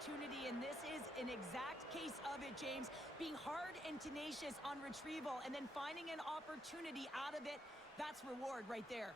opportunity, and this is an exact case of it, James. Being hard and tenacious on retrieval and then finding an opportunity out of it, that's reward right there.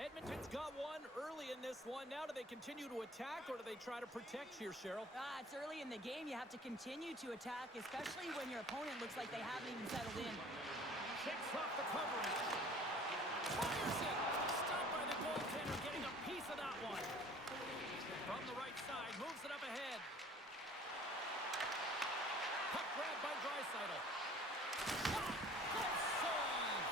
Edmonton's got one early in this one. Now do they continue to attack or do they try to protect here, Cheryl? It's early in the game. You have to continue to attack, especially when your opponent looks like they haven't even settled in. Shakes off the coverage. Fires it. Stopped by the goaltender, getting a piece of that one. From the right side, moves it up ahead. Puck grabbed by Draisaitl. Shot! Good save!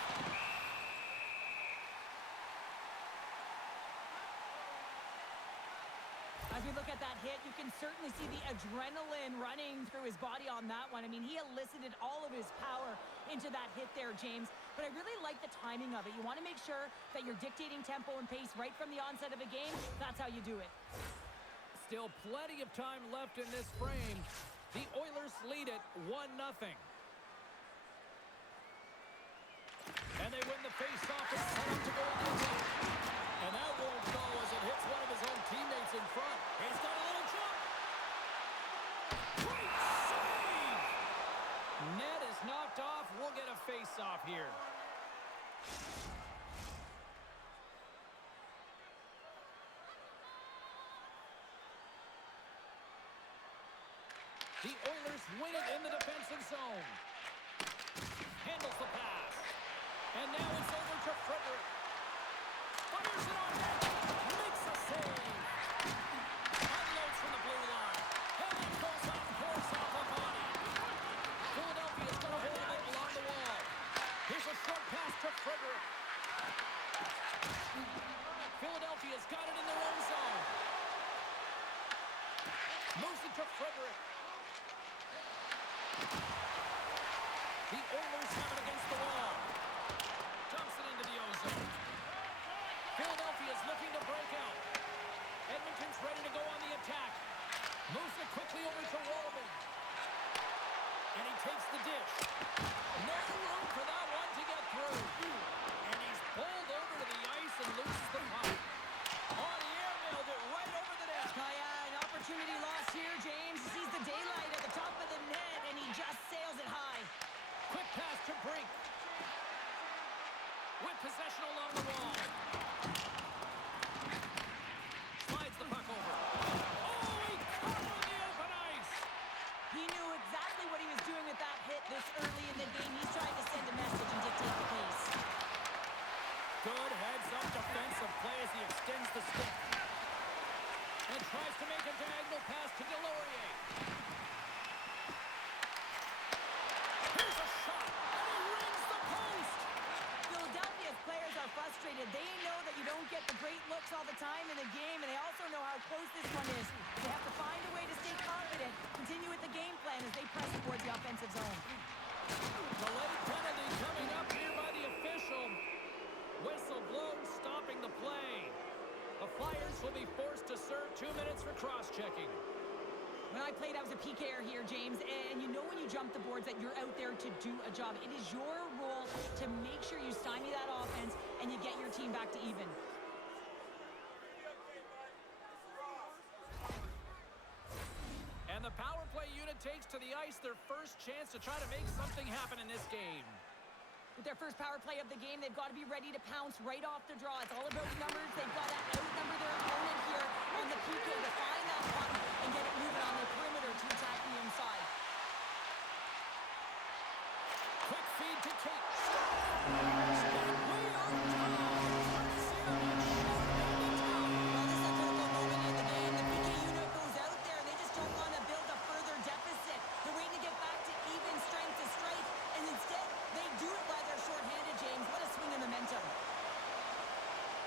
As we look at that hit, you can certainly see the adrenaline running through his body on that one. I mean, he elicited all of his power into that hit there, James. But I really like the timing of it. You want to make sure that you're dictating tempo and pace right from the onset of a game. That's how you do it. Still plenty of time left in this frame. The Oilers lead it 1-0. And they win the face-off and set up to go on the attack. And that won't go as it hits one of his own teammates in front. He's got a little jump. Great save! Net is knocked off. We'll get a face-off here. The Oilers win it in the defensive zone. Handles the pass. And now it's over to Frederick. Fires it on net. Makes a save. Unloads from the blue line. And it goes off course off the body. Philadelphia's got a hold of it along the wall. Here's a short pass to Frederick. Philadelphia's got it in their own zone. Moves it to Frederick. The Oilers have it against the wall. Dumps it into the ozone. Philadelphia's looking to break out. Edmonton's ready to go on the attack. Moves it quickly over to Wallman. And he takes the dish. No room for that one to get through. And he's pulled over to the ice and loses the puck. On the air, nailed it right over the net. Oh, yeah, an opportunity lost here, James. He sees the daylight at the top of the net, and he just sails it high. Quick pass to Brink. With possession along the wall. Slides the puck over. Oh, he caught on the open ice. He knew exactly what he was doing with that hit this early in the game. He's trying to send a message and dictate the pace. Good heads-up defensive play as he extends the stick. And tries to make a diagonal pass to Delorier. Here's a shot, and he rings the post! Philadelphia's players are frustrated. They know that you don't get the great looks all the time in the game, and they also know how close this one is. They have to find a way to stay confident, continue with the game plan as they press towards the offensive zone. The late penalty coming up here by the official. Whistle blown, stopping the play. The Flyers will be forced to serve 2 minutes for cross-checking. When I played, I was a PKer here, James, and you know when you jump the boards that you're out there to do a job. It is your role to make sure you stymie that offense and you get your team back to even. And the power play unit takes to the ice their first chance to try to make something happen in this game. With their first power play of the game, they've got to be ready to pounce right off the draw. It's all about numbers. They've got to outnumber their opponent here on the PK to find that one and get it moving on the perimeter to attack the inside. Quick feed to Tate. Well, this is a critical moment in the game. The PK unit goes out there, and they just don't want to build a further deficit. They're waiting to get back to even strength to strength, and instead, they do it while they're shorthanded, James. What a swing of momentum.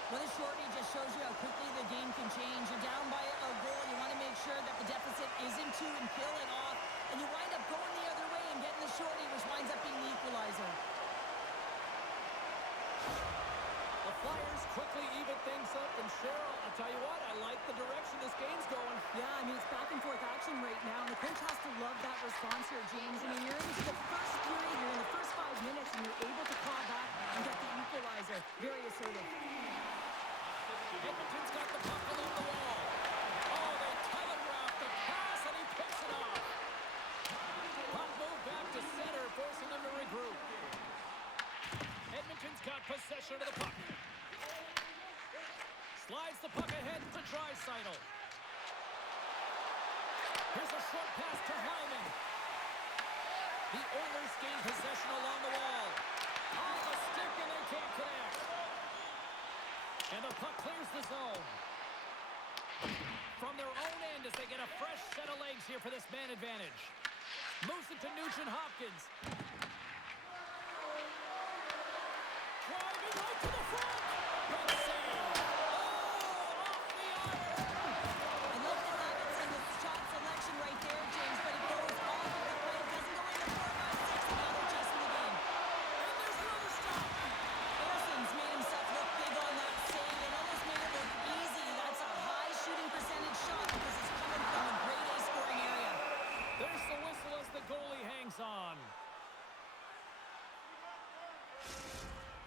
Well, this shorty just shows you how quickly the game can change. You're down by a goal. You want to make sure that the deficit isn't two and kill it off. And you wind up going the other way and getting the shorty, which winds up being the equalizer. The Flyers quickly even things up. And Cheryl, I'll tell you what, I like the direction this game's going. Yeah, I mean, it's back and forth action right now, and the coach has to love that response here, James. I mean, you're into the first period, you're in the first 5 minutes, and you're able to claw back and get the equalizer. Very assertive. Edmonton's got the puck along the wall. Oh, they telegraphed the pass, and he picks it off. Puck moved back to center, forcing them to regroup. Edmonton's got possession of the puck. Slides the puck ahead to Draisaitl. Here's a short pass to Hyman. The Oilers gain possession along the wall. Off the stick, and they can't connect. And the puck clears the zone. From their own end as they get a fresh set of legs here for this man advantage. Moves it to Nugent-Hopkins. Driving right to the front. Big save. Oh, off the iron. I love the habits and the shot selection right there, James, but it goes off of the play. It doesn't go into 4-5-6, and now they're chasing the game. And there's another stop. Parsons made himself look big on that save and almost made it look easy. That's a high shooting percentage shot because it's coming from a grade A scoring area. There's the whistle as the goalie hangs on.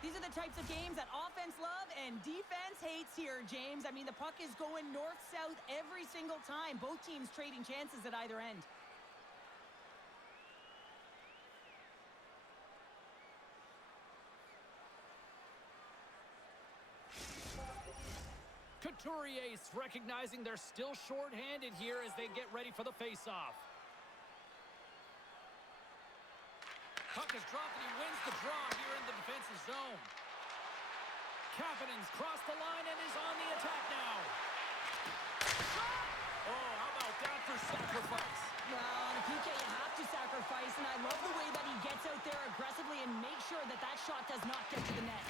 These are the types of games that offense love and defense hates here, James. I mean, the puck is going north-south every single time. Both teams trading chances at either end. Couturier's recognizing they're still short-handed here as they get ready for the face-off. Puck is dropped and he wins the draw here in the defensive zone. Kapanen's crossed the line and is on the attack now. Shot! Oh, how about that for sacrifice? Well, on a PK, you have to sacrifice, and I love the way that he gets out there aggressively and makes sure that that shot does not get to the net.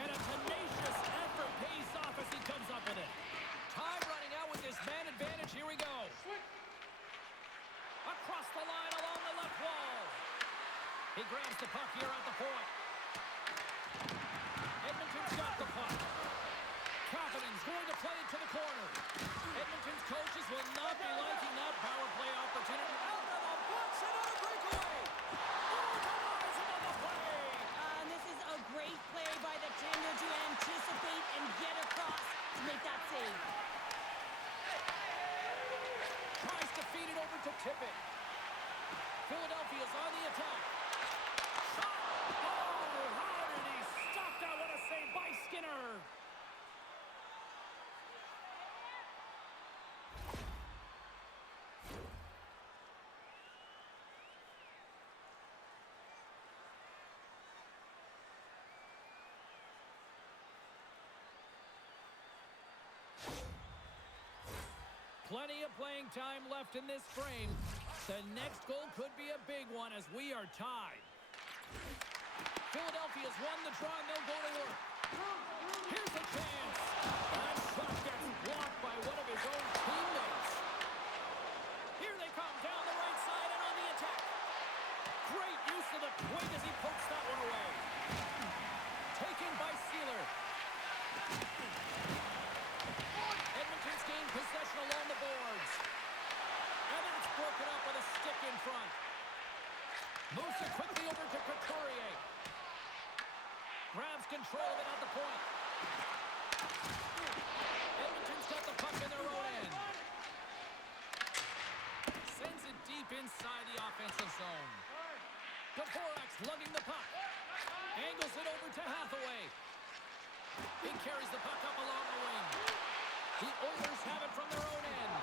And a tenacious effort pays off as he comes up with it. Time running out with this man advantage. Here we go. Across the line along the left wall. He grabs the puck here at the point. Edmonton's got the puck. Kapanen's going to play it to the corner. Edmonton's coaches will not be liking that power play opportunity. Out of the box and on a breakaway. Organize him on the play. And this is a great play by the tender to anticipate and get across to make that save. Tries to feed it over to Tippett. Philadelphia's on the attack. Shot! Oh, how did he stop that? What a save by Skinner! Plenty of playing time left in this frame. The next goal could be a big one as we are tied. Philadelphia's won the draw and they'll go to work. Here's a chance. That shot gets blocked by one of his own teammates. Here they come down the right side and on the attack. Great use of the twig as he pokes that one away. Taken by Sealer. Edmonton's gained possession along the boards. And that's broken up with a stick in front. Moves it quickly over to Couturier. Grabs control of it at the point. Edmonton's got the puck in their own end. Sends it deep inside the offensive zone. Dvorak's lugging the puck. Angles it over to Hathaway. He carries the puck up along the wing. The Oilers have it from their own end.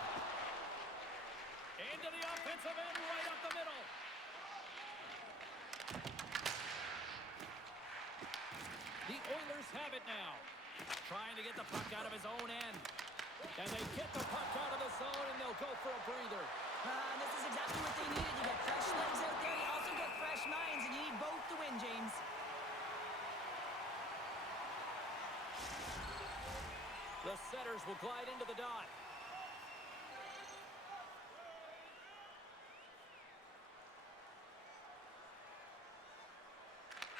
Into the offensive end, right up the middle. The Oilers have it now. Trying to get the puck out of his own end. And they get the puck out of the zone, and they'll go for a breather. This is exactly what they needed. You get fresh legs out there. You also get fresh minds, and you need both to win, James. The setters will glide into the dot.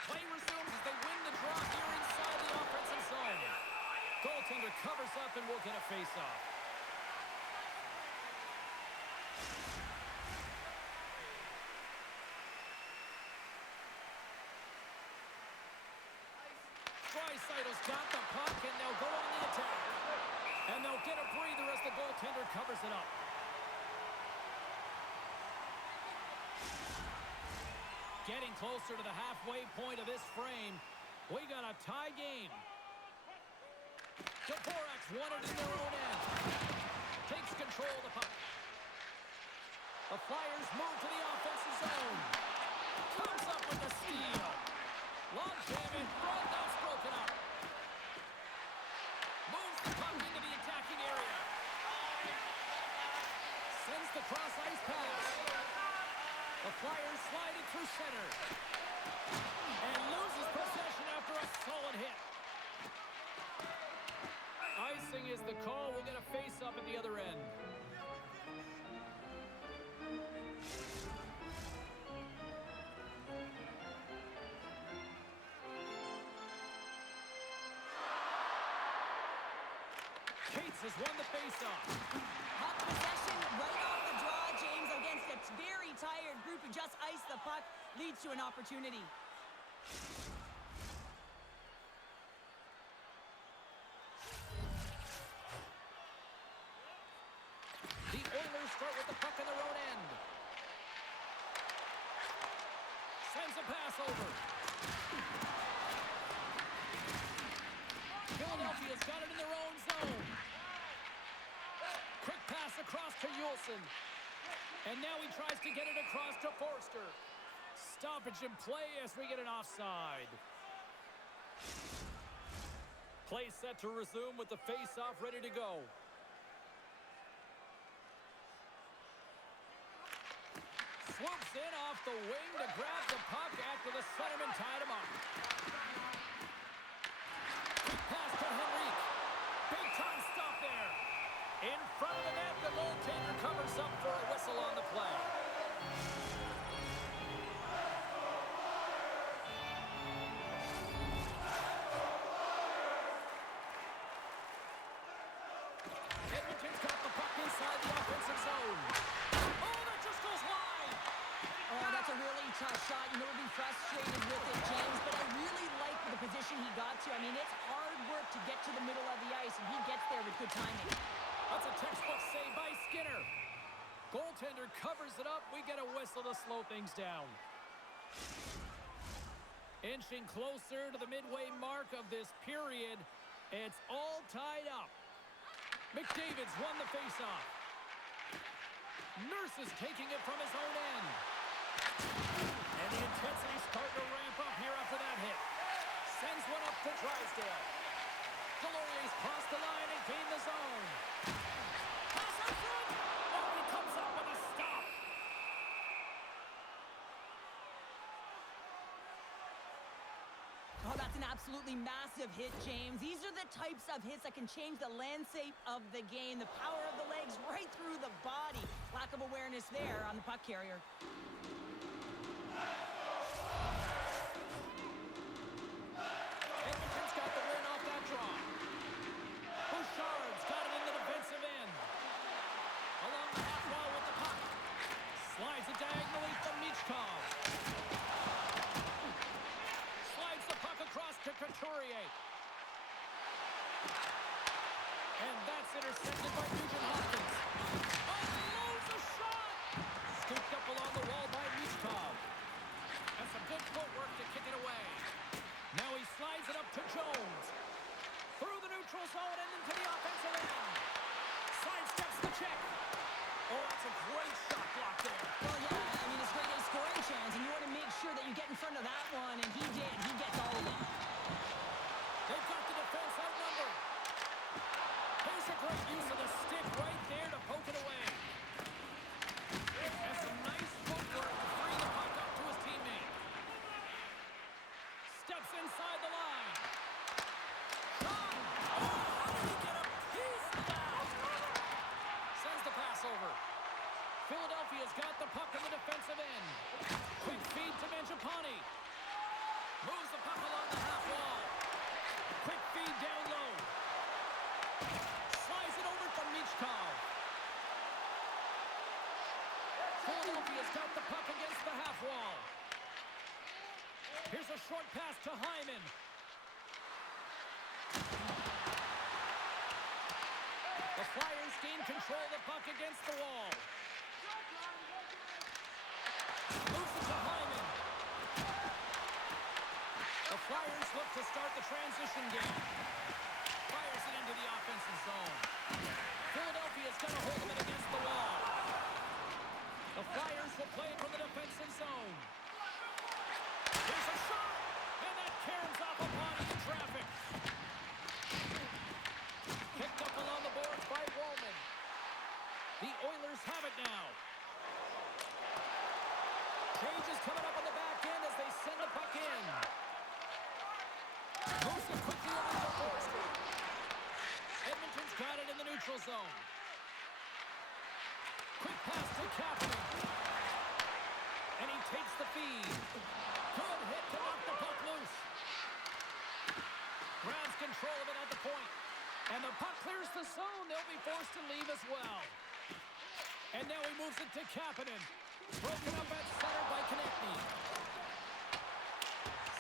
Play resumes as they win the draw here inside the offensive zone. covers up and will get a face-off. Draisaitl's got the puck, and they'll go on the attack. And they'll get a breather as the goaltender covers it up. Getting closer to the halfway point of this frame. We got a tie game. Dvorak's won it in their own end. Takes control of the puck. The Flyers move to the offensive zone. Comes up with the steal. Long jam in front. That's broken up. Moves the puck into the attacking area. Sends the cross-ice pass. The Flyers slide it through center. And loses possession after a solid hit. Icing is the call. We'll get a face-up at the other end. Cates has won the face-off. Puck possession right off the draw, James, against a very tired group who just iced the puck, leads to an opportunity. The Oilers start with the puck in their own end. Sends a pass over. Philadelphia's got it in their own zone. Quick pass across to Juleson. And now he tries to get it across to Forster. Stoppage in play as we get an offside. Play set to resume with the face-off ready to go. Swoops in off the wing to grab the puck after the centerman tied him up. Quick pass to Henrique. Big time stop there. In front of the net, the goaltender covers up for a whistle on the play. Edmonton's got the puck inside the offensive zone. Oh, that just goes wide. Oh, that's a really tough shot. You know, we'll be frustrated with it, James, but I really like the position he got to. I mean, it's hard work to get to the middle of the ice, and he gets there with good timing. That's a textbook save by Skinner. Goaltender covers it up. We get a whistle to slow things down. Inching closer to the midway mark of this period. It's all tied up. McDavid's won the faceoff. Nurse is taking it from his own end. And the intensity's starting to ramp up here after that hit. Sends one up to Drysdale. Delorier's crossed the line and gained the zone. Pass up front. Oh, he comes up with a stop. Oh, that's an absolutely massive hit, James. These are the types of hits that can change the landscape of the game. The power of the legs right through the body. Lack of awareness there on the puck carrier. Edmonton's got the win off that draw. Bouchard's got it in the defensive end. Along the half wall with the puck. Slides it diagonally from Michkov. Slides the puck across to Couturier. And that's intercepted by Nugent Hopkins. Unloads a shot! Scooped up along the wall by Michkov. And some good footwork to kick it away. Now he slides it up to Jones. Through the neutral zone and into the offensive end. Sidesteps the check. Oh, that's a great shot block there. Well, yeah, I mean, it's great a scoring chance, and you want to make sure that you get in front of that one, and he did. He gets all of it. They've got the defense outnumbered. Here's a great use of the stick right there to poke it away. And some nice footwork to free the puck up to his teammate. Steps inside the line. Shot! Oh, how did he get a piece of that? Sends the pass over. Philadelphia's got the puck in the defensive end. Quick feed to Mangiapane. Moves the puck along the half wall. Quick feed down low. short pass to Hyman. The Flyers gain control of the puck against the wall. Moves it to Hyman. The Flyers look to start the transition game. Fires it into the offensive zone. Philadelphia's got a hold of it against the wall. The Flyers will play it from the defensive zone. There's a shot, and that caroms off a body in traffic. Picked up along the boards by Roman. The Oilers have it now. Changes coming up on the back end as they send the puck in. Moves it quickly over to Forster. Edmonton's got it in the neutral zone. Quick pass to Kapanen. And he takes the feed. Good hit to knock the puck loose. Grabs control of it at the point. And the puck clears the zone. They'll be forced to leave as well. And now he moves it to Kapanen. Broken up at center by Konechny.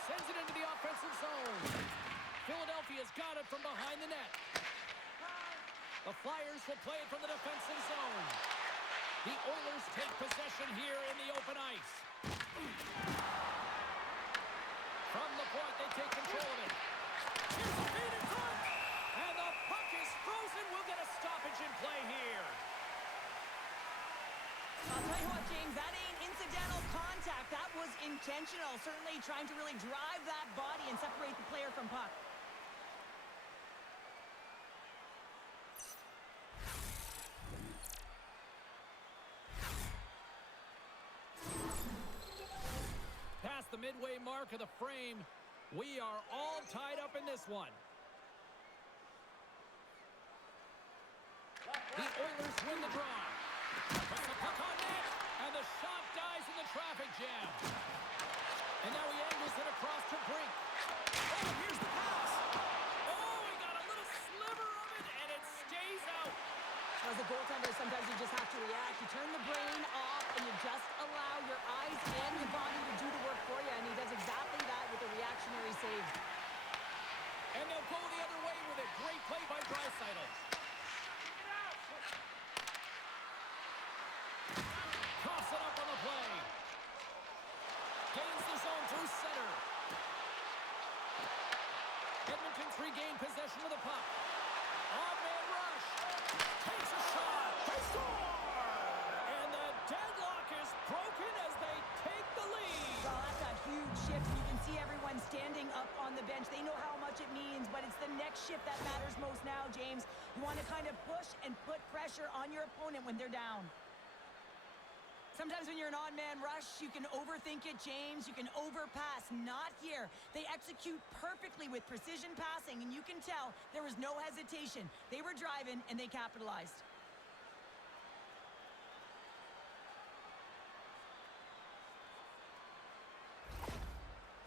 Sends it into the offensive zone. Philadelphia's got it from behind the net. The Flyers will play it from the defensive zone. The Oilers take possession here in the open ice. From the point, they take control of it. Here's the feed in front. And the puck is frozen. We'll get a stoppage in play here. I'll tell you what, James, that ain't incidental contact. That was intentional. Certainly trying to really drive that body and separate the player from puck. Past the midway mark of the frame, we are all tied up in this one. The Oilers win the draw. Puts the puck on net, and the shot dies in the traffic jam. And now he angles it across to Brink. Oh, here's the pass. Oh, he got a little sliver of it, and it stays out. As a goaltender, sometimes you just have to react. You turn the brain off, and you just allow your eyes and your body to do the work for you, and he does exactly that with a reactionary save. And they'll go the other way with a great play by Draisaitl. Coughs it up on the play. Gains the zone through center. Edmonton's regained possession of the puck. Odd-man rush. Takes a shot. They score! And the deadlock is broken as they take the lead. Well, that's a huge shift. You can see everyone standing up on the bench. They know how much it means, but it's the next shift that matters most now, James. You want to kind of push and put pressure on your opponent when they're down. Sometimes when you're an odd-man rush, you can overthink it, James. You can overpass. Not here. They execute perfectly with precision passing, and you can tell there was no hesitation. They were driving, and they capitalized.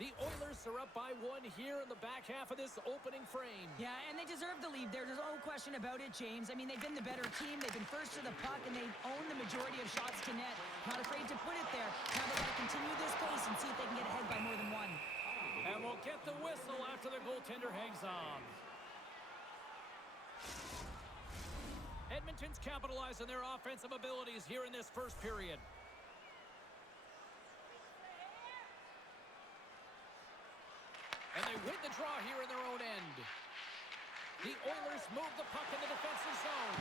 The Oilers are up by one here in the back half of this opening frame. Yeah, and they deserve the lead there. There's no question about it, James. I mean, they've been the better team. They've been first to the puck, and they own the majority of shots to net. Not afraid to put it there. Now they've got to continue this pace and see if they can get ahead by more than one. And we'll get the whistle after the goaltender hangs on. Edmonton's capitalized on their offensive abilities here in this first period. And they win the draw here in their own end. The Oilers move the puck in the defensive zone.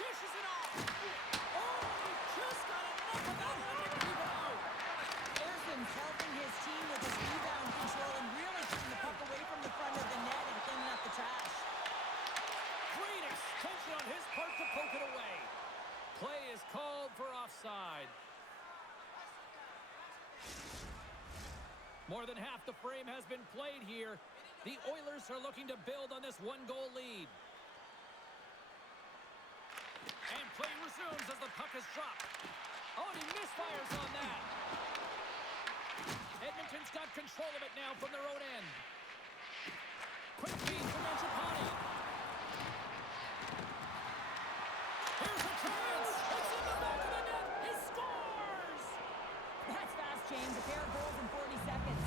Dishes it off. Oh, he just got enough of that one to keep it out. Harrison's helping his team with his rebound control and really keeping the puck away from the front of the net and cleaning up the trash. Great extension on his part to poke it away. Play is called for offside. More than half the frame has been played here. The Oilers are looking to build on this one-goal lead. And play resumes as the puck is dropped. Oh, and he misfires on that. Edmonton's got control of it now from their own end. Quick feed from Mangiapane. Here's a chance. It's in the back of the net. He scores! That's fast, James. A pair of goals in 40 seconds.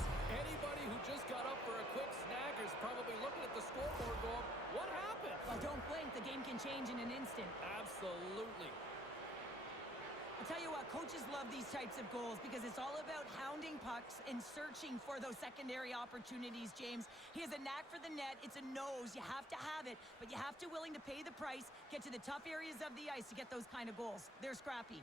can change in an instant. Absolutely. I'll tell you what, coaches love these types of goals because it's all about hounding pucks and searching for those secondary opportunities, James. He has a knack for the net. It's a nose. You have to have it, but you have to willing to pay the price, get to the tough areas of the ice to get those kind of goals. They're scrappy.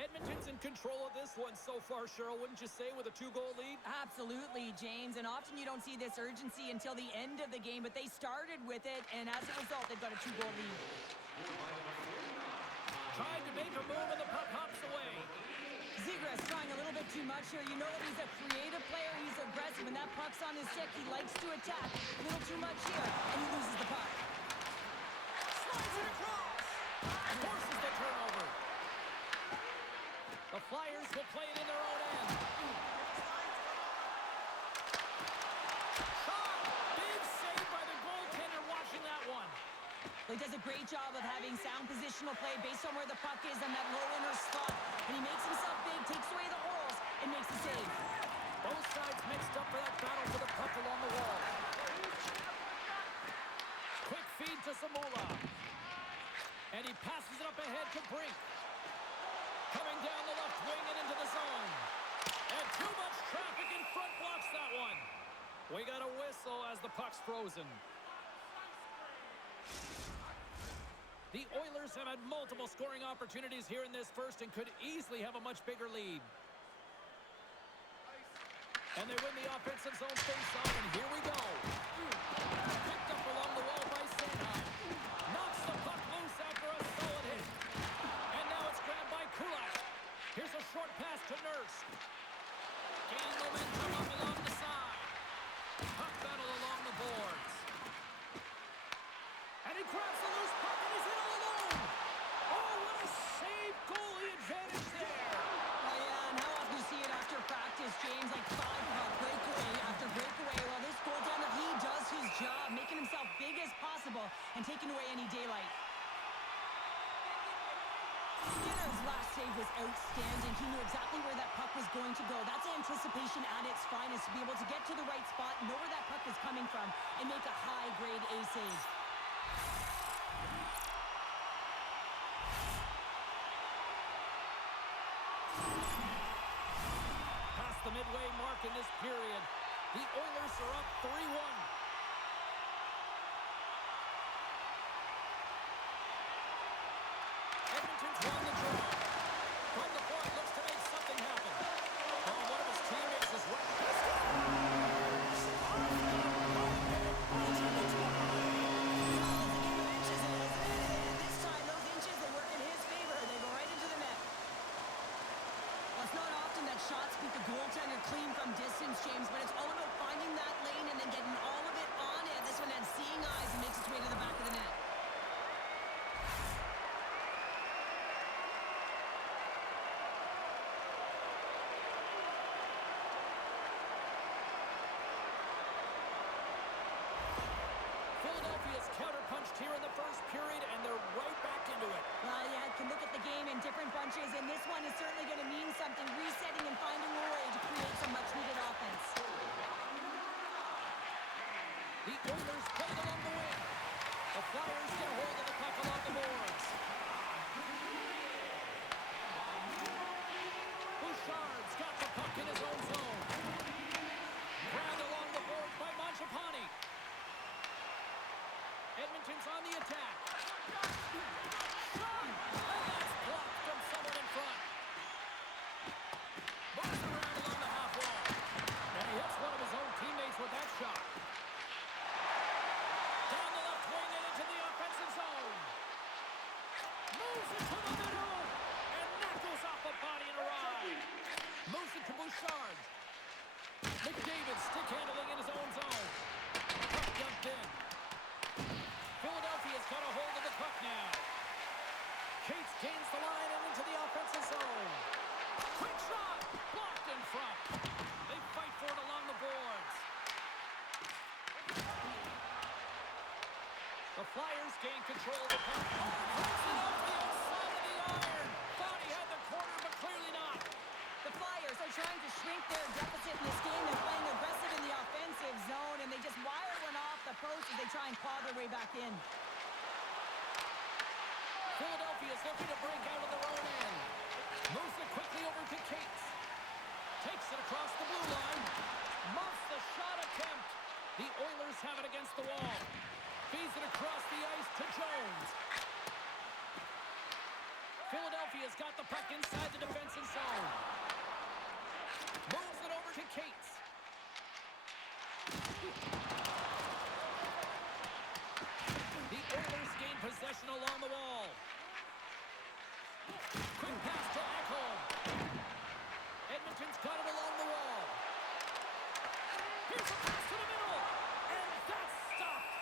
Edmonton's in control of this one so far, Cheryl, wouldn't you say, with a 2-goal lead? Absolutely, James, and often you don't see this urgency until the end of the game, but they started with it, and as a result, they've got a 2-goal lead. Tried to make a move, and the puck hops away. Zegras trying a little bit too much here. You know that he's a creative player. He's aggressive. When that puck's on his stick, he likes to attack. A little too much here, and he loses the puck. Slides it across. Forces the turnover. The Flyers will play it in their own end. Shot! Big save by the goaltender watching that one. He does a great job of having sound positional play based on where the puck is on that low inner slot. And he makes himself big, takes away the holes, and makes the save. Both sides mixed up for that battle for the puck along the wall. Quick feed to Samula. And he passes it up ahead to Brink. Coming down the left wing and into the zone. And too much traffic in front blocks that one. We got a whistle as the puck's frozen. The Oilers have had multiple scoring opportunities here in this first and could easily have a much bigger lead. And they win the offensive zone face-off, and here we go. Picked up along the wall by Sanheim. Knocks the puck loose after a solid hit. And now it's grabbed by Kulak. Here's a short pass to Nurse. Gaining momentum up along the side. Puck battle along the boards. And he grabs the loose puck and he's in all alone. Oh, what a save, goalie advantage there. Oh, yeah, and how often you see it after practice, James? Like 5 breakaway after breakaway. Well, this goaltender, he does his job, making himself big as possible and taking away any daylight. Skinner's last save was outstanding. He knew exactly where that puck was going to go. That's anticipation at its finest, to be able to get to the right spot, know where that puck is coming from, and make a high-grade A save. Past the midway mark in this period, the Oilers are up 3-1. Edmonton's won the draw. From the point, looks to make something happen. Oh, one of his teammates is right. This time, those inches, they work in his favor. They go right into the net. Well, it's not often that shots beat the goaltender clean from distance, James, but it's all about finding that lane and then getting all of it on it. This one has seeing eyes and makes its way to the back of the net. Philadelphia's counterpunched here in the first period, and they're right back into it. Well, yeah, can look at the game in different bunches, and this one is certainly going to mean something, resetting and finding a way to create some much-needed offense. The Oilers play along the wing. The Flyers get a hold of the puck along the boards. Bouchard's got the puck in his own zone. Grabbed along the boards by Mangiapane. Edmonton's on the attack. Shot! And that's blocked from someone in front. Moves around along the half wall. And he hits one of his own teammates with that shot. Down the left wing and into the offensive zone. Moves it to the middle. And that goes off a body and a ride. Moves it to Bouchard. McDavid stick handling in his own zone. Puck dumped in. Philadelphia's got a hold of the puck now. Cates gains the line and into the offensive zone. Quick shot! Blocked in front. They fight for it along the boards. The Flyers gain control of the puck. Puts it off the outside of the iron. Thought he had the corner, but clearly not. The Flyers are trying to shrink their deficit in this game. They're playing aggressive in the offensive zone, and they just way back in. Philadelphia's looking to break out of their own end. Moves it quickly over to Cates. Takes it across the blue line. Muffs the shot attempt. The Oilers have it against the wall. Feeds it across the ice to Jones. Philadelphia's got the puck inside the defensive zone. Moves it over to Cates. The Oilers gain possession along the wall. Quick pass to Ekholm. Edmonton's got it along the wall. Here's a pass to the middle. And that's stopped.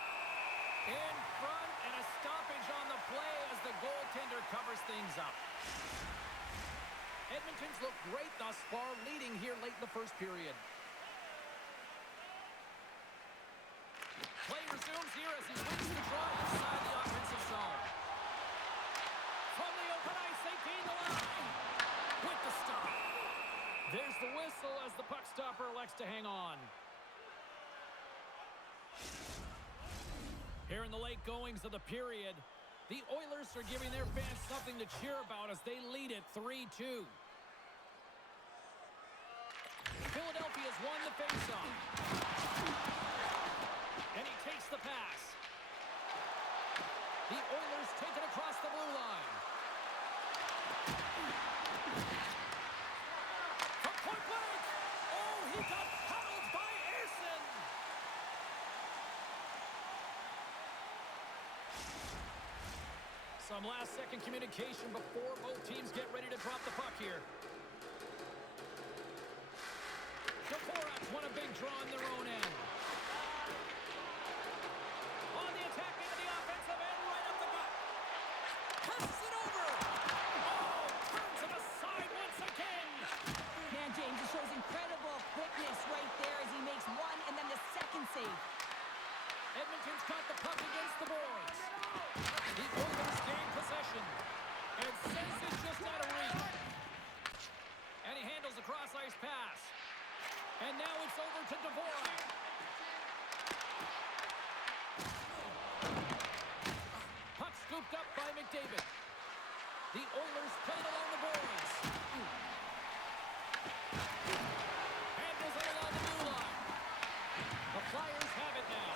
In front, and a stoppage on the play as the goaltender covers things up. Edmonton's looked great thus far, leading here late in the first period. Play resumes here as he wins the draw inside the offensive zone. From the open ice, they gain the line. With the stop. There's the whistle as the puck stopper elects to hang on. Here in the late goings of the period, the Oilers are giving their fans something to cheer about as they lead it 3-2. Philadelphia's won the faceoff. And he takes the pass. The Oilers take it across the blue line. From point blank. Oh, he got paddled by Ersson. Some last-second communication before both teams get ready to drop the puck here. Dvorak won a big draw in their own end. On the attack into the offensive end, right up the gut. Passes it over. Oh, turns him aside once again. Man, James, it shows incredible quickness right there as he makes one and then the second save. Edmonton's got the puck against the boards. The Oilers gain possession. And sends it just out of reach. And he handles a cross-ice pass. And now it's over to Dvorak. Puck scooped up by McDavid. The Oilers played along the boards. Handles it along the blue line. The Flyers have it now.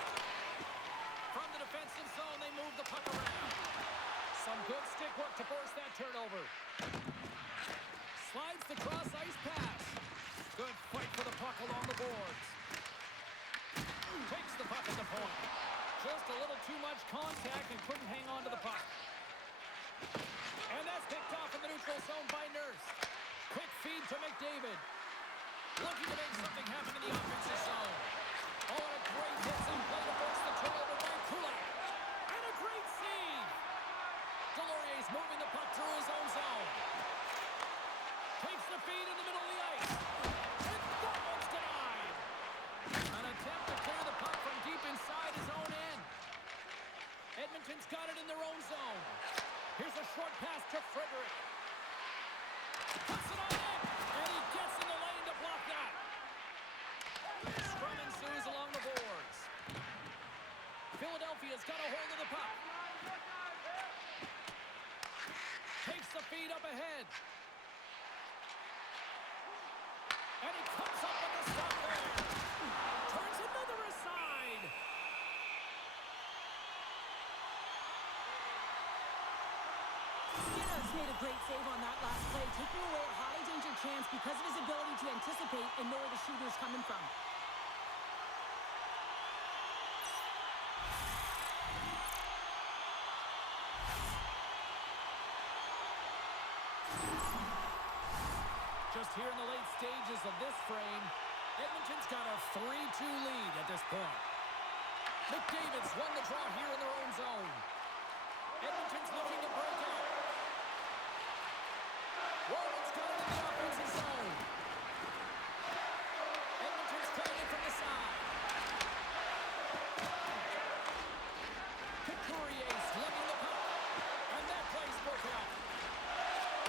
From the defensive zone, they move the puck around. Some good stick work to force that turnover. Slides the cross-ice pass. Good fight for the puck along the boards. Takes the puck at the point. Just a little too much contact and couldn't hang on to the puck. And that's picked off in the neutral zone by Nurse. Quick feed to McDavid. Looking to make something happen in the offensive zone. Oh, and a great hit and play to force the turnover by Kulak. And a great save. Delorier's moving the puck through his own zone. Takes the feed in the middle of the ice. And that one's denied. An attempt to clear the puck from deep inside his own end. Edmonton's got it in their own zone. Here's a short pass to Frederick. Puts it on in. And he gets in the lane to block that. Scrum ensues along the boards. Philadelphia's got a hold of the puck. Takes the feed up ahead. And he comes up with the stop there. Turns another aside. Skinner's made a great save on that last play, taking away a high-danger chance because of his ability to anticipate and know where the shooter's coming from. Just here in the late stages of this frame, Edmonton's got a 3-2 lead at this point. McDavid's won the draw here in their own zone. Edmonton's looking to break out. Wallen's got it in the offensive zone. Edmonton's coming in from the side. Couturier's slugging the puck. And that play's broken up.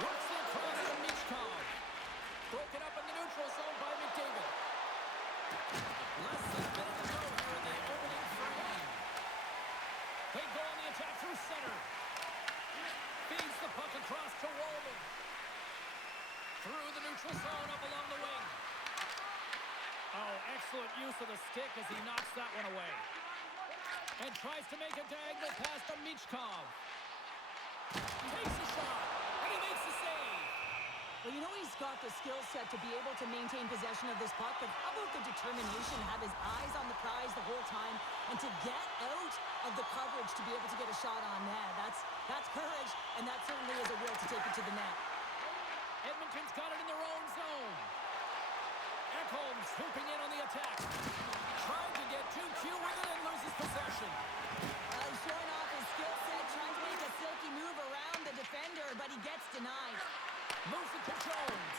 Works it across from Michkov. Broken up in the neutral zone by McDavid. Less than a minute to go here in the opening frame. thrown up along the wing. Oh, excellent use of the stick as he knocks that one away. And tries to make a diagonal pass to Michkov. Takes a shot, and he makes the save. Well, you know he's got the skill set to be able to maintain possession of this puck, but how about the determination, have his eyes on the prize the whole time, and to get out of the coverage to be able to get a shot on net. That's courage, and that certainly is a will to take it to the net. Edmonton's got it in their own zone. Ekholm swooping in on the attack. Trying to get too cute with it and loses possession. He's showing off his skill set, trying to make a silky move around the defender, but he gets denied. Moves it to Jones.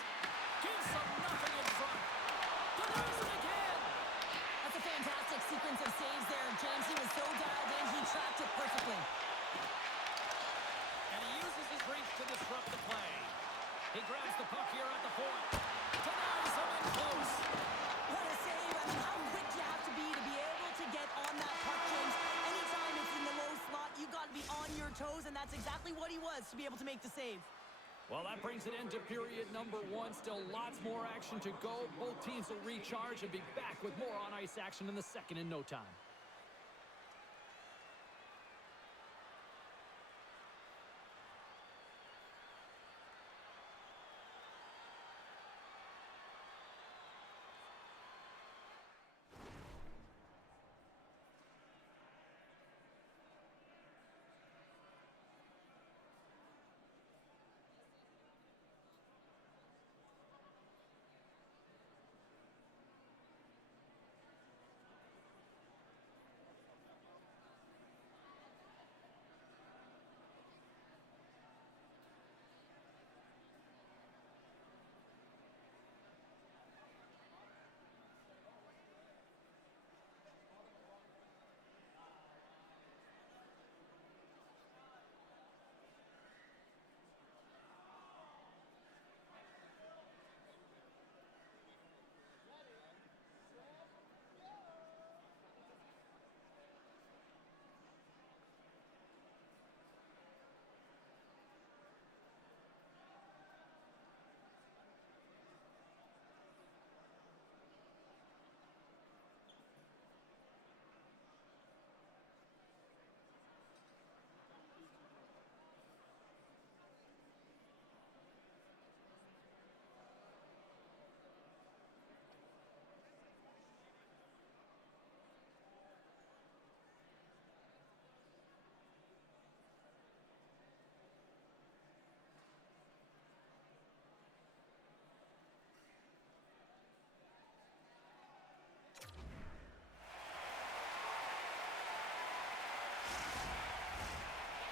Gives him nothing in front. Denies it again. That's a fantastic sequence of saves there, James. He was so dialed in, he tracked it perfectly. And he uses his reach to disrupt the play. He grabs the puck here at the point. Denies him in close. What a save. I mean, how quick you have to be able to get on that puck, James. Anytime it's in the low slot, you got to be on your toes, and that's exactly what he was to be able to make the save. Well, that brings it into period number 1. Still lots more action to go. Both teams will recharge and be back with more on-ice action in the second in no time.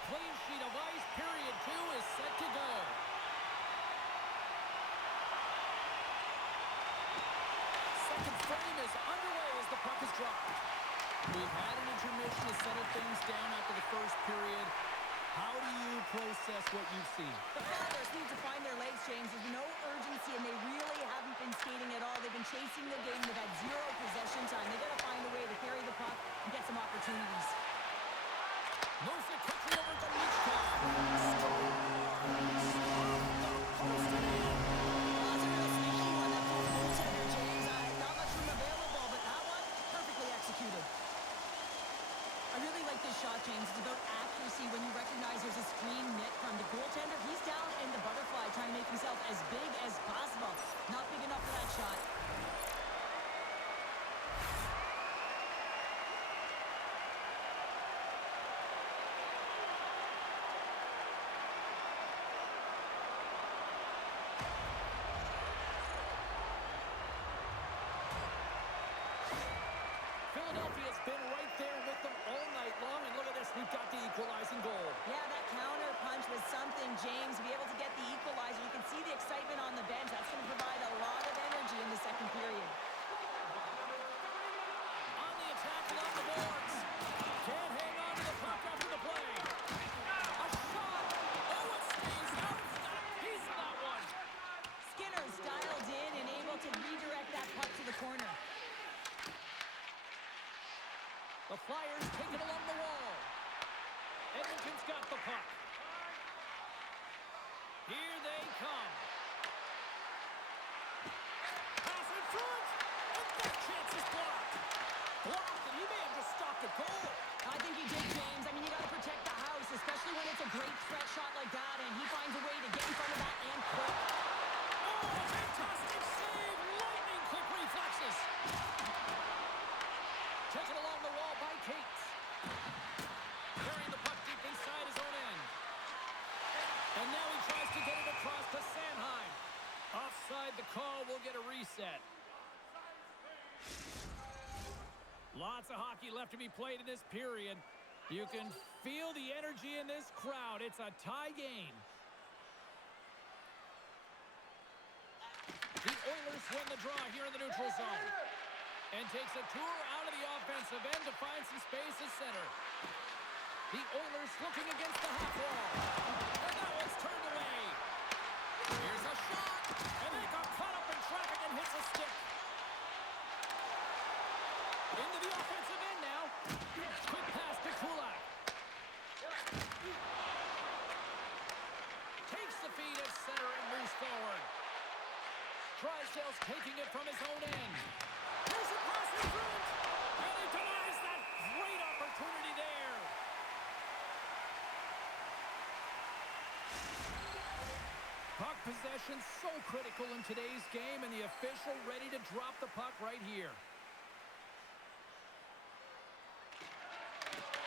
Clean sheet of ice, period 2 is set to go. Second frame is underway as the puck is dropped. We've had an intermission to settle things down after the first period. How do you process what you've seen? The Flyers need to find their legs, James. There's no urgency, and they really haven't been skating at all. They've been chasing the game. They've had zero possession time. They've got to find a way to carry the puck and get some opportunities. Moves it quickly over to Michkov. Post it in. That's a real sneaky one. That goaltender, James. Not much room available, but that one, perfectly executed. I really like this shot, James. It's about accuracy when you recognize there's a screen net from the goaltender. He's down in the butterfly trying to make himself as big as possible. Not big enough for that shot. Philadelphia's been right there with them all night long, and look at this, we've got the equalizing goal. Yeah, that counter punch was something, James. To be able to get the equalizer, you can see the excitement on the bench. That's going to provide a lot of energy in the second period. On the attack along the boards. Can't hang on to the puck after the play. A shot. Oh, it stays out. He's got a piece of that one. Skinner's dialed in and able to redirect that puck to the corner. The Flyers take it along the wall. Edmonton's got the puck. Here they come. goal. I think he did, James. I mean, you got to protect the house, especially when it's a great threat shot like that, and he finds a way to get in front of that and quick. Oh, fantastic save! Lightning quick reflexes. Taken along the wall by Cates. Carrying the puck deep inside his own end. And now he tries to get it across to Sanheim. Offside the call, will get a reset. Lots of hockey left to be played in this period. You can feel the energy in this crowd. It's a tie game. The Oilers win the draw here in the neutral zone. And takes a tour out of the offensive end to find some space at center. The Oilers looking against the half wall. And that one's turned away. Here's a shot. And they got caught up in traffic and hits a stick. Into the offensive end now. Quick pass to Kulak. Takes the feed at center and moves forward. Drysdale's taking it from his own end. Here's a pass in front. And he denies that great opportunity there. Puck possession so critical in today's game, and the official ready to drop the puck right here.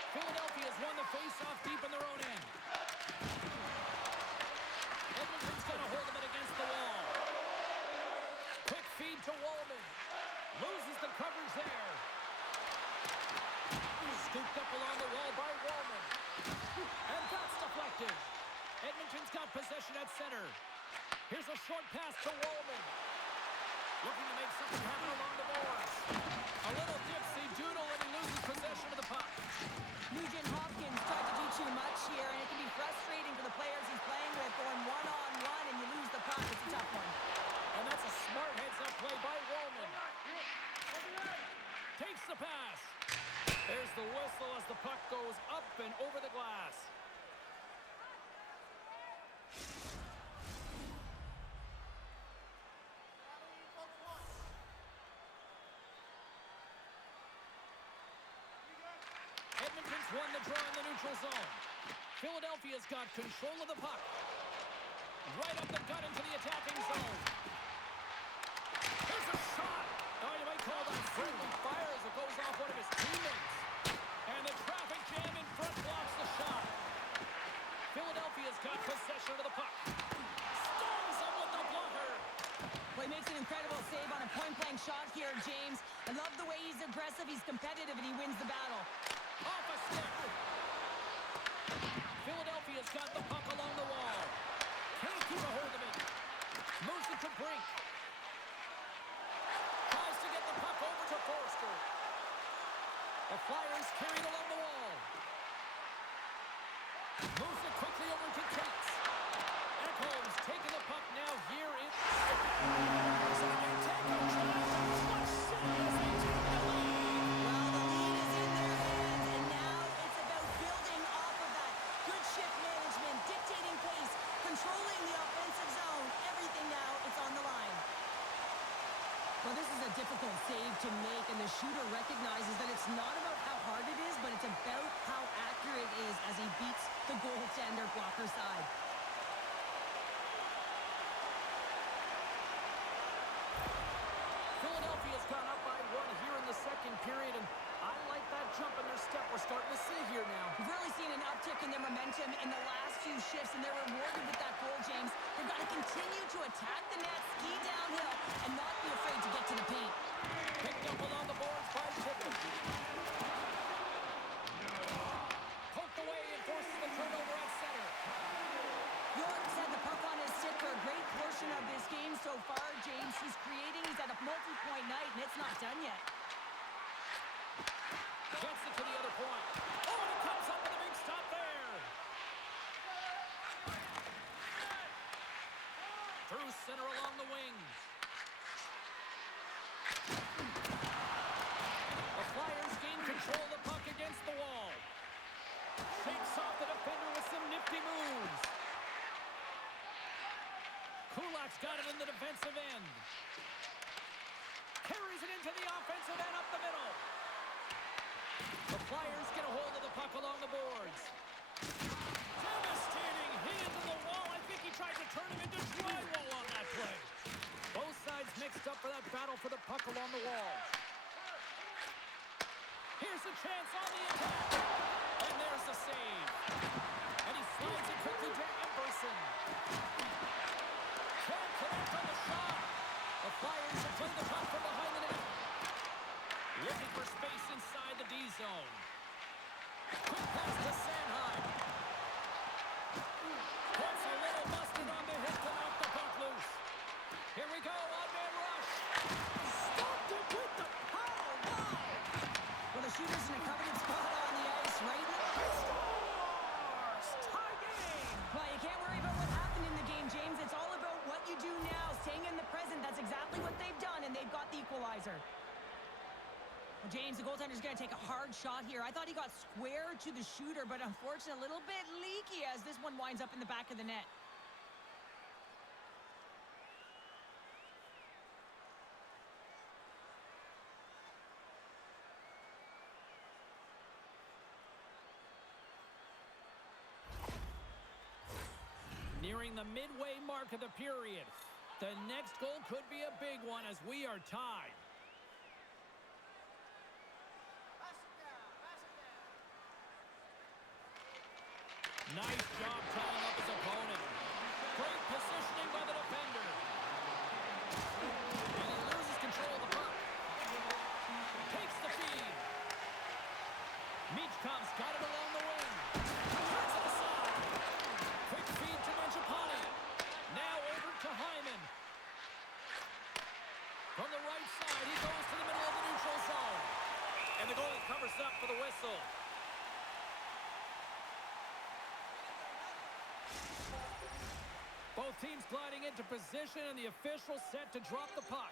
Philadelphia's won the face-off deep in their own end. Edmonton's got a hold of it against the wall. Quick feed to Wallman. Loses the coverage there. Scooped up along the wall by Wallman. And that's deflected. Edmonton's got possession at center. Here's a short pass to Wallman. Looking to make something happen along the boards. A little dipsy doodle and he loses possession of the puck. Nugent Hopkins tried to do too much here, and it can be frustrating for the players he's playing with, going one-on-one, and you lose the puck. It's a tough one. And that's a smart heads-up play by Wallman. Takes the pass. There's the whistle as the puck goes up and over the glass. Edmonton's won the draw in the neutral zone. Philadelphia's got control of the puck. Right up the gut into the attacking zone. Here's a shot. Oh, you might call that friendly fire as it goes off one of his teammates. And the traffic jam in front blocks the shot. Philadelphia's got possession of the puck. Stones him with the blocker. Well, he makes an incredible save on a point-blank shot here, James. I love the way he's aggressive, he's competitive, and he wins the battle. Off a stick. Philadelphia's got the puck along the wall. Can't keep a hold of it. Moves it to Brink. Tries to get the puck over to Forster. The Flyers carried along the wall. Moves it quickly over to Cates. Ekholm's taking the puck now here in... Well, this is a difficult save to make, and the shooter recognizes that it's not about how hard it is, but it's about how accurate it is as he beats the goaltender blocker side. Philadelphia's gone up by one here in the second period, and I like that jump in their step we're starting to see here now. We've really seen an uptick in their momentum in the last few shifts, and they're rewarded with that goal, James. They've got to continue to attack the net, ski downhill, and not be afraid to get to the paint. Picked up along the boards by Tippett. Poked away and forces the turnover at center. York's had the puck on his stick for a great portion of this game so far, James. He's creating, he's at a multi-point night, and it's not done yet. Gets it to the other point. Oh, and it comes up with a big stop there. Through center along the wings. The Flyers gain control of the puck against the wall. Shakes off the defender with some nifty moves. Kulak's got it in the defensive end. Carries it into the offensive end up the middle. The Flyers get a hold of the puck along the boards. Devastating hit into the wall. I think he tried to turn him into drywall on that play. Both sides mixed up for that battle for the puck along the wall. Here's a chance on the attack. And there's the save. And he slides it quickly to Emberson. Can't connect on the shot. The Flyers have played the puck from behind the net. Looking for space inside the D zone. Quick pass to Sanheim. Puts a little mustard on the hit to knock the puck loose. Here we go, one-man rush. Stopped it with the power. Wow! Well, the shooter's in a coveted spot on the ice right now. He scores! Tie game! Well, you can't worry about what happened in the game, James. It's all about what you do now, staying in the present. That's exactly what they've done, and they've got the equalizer. Well, James, the goaltender's going to take a hard shot here. I thought he got square to the shooter, but unfortunately a little bit leaky as this one winds up in the back of the net. Nearing the midway mark of the period. The next goal could be a big one as we are tied. Nice job tying up his opponent. Great positioning by the defender. And he loses control of the puck. Takes the feed. Michkov's got it along the wing. Turns it aside. Quick feed to Mangiapane. Now over to Hyman. From the right side, he goes to the middle of the neutral zone. And the goalie covers up for the whistle. Both teams gliding into position, and the official set to drop the puck.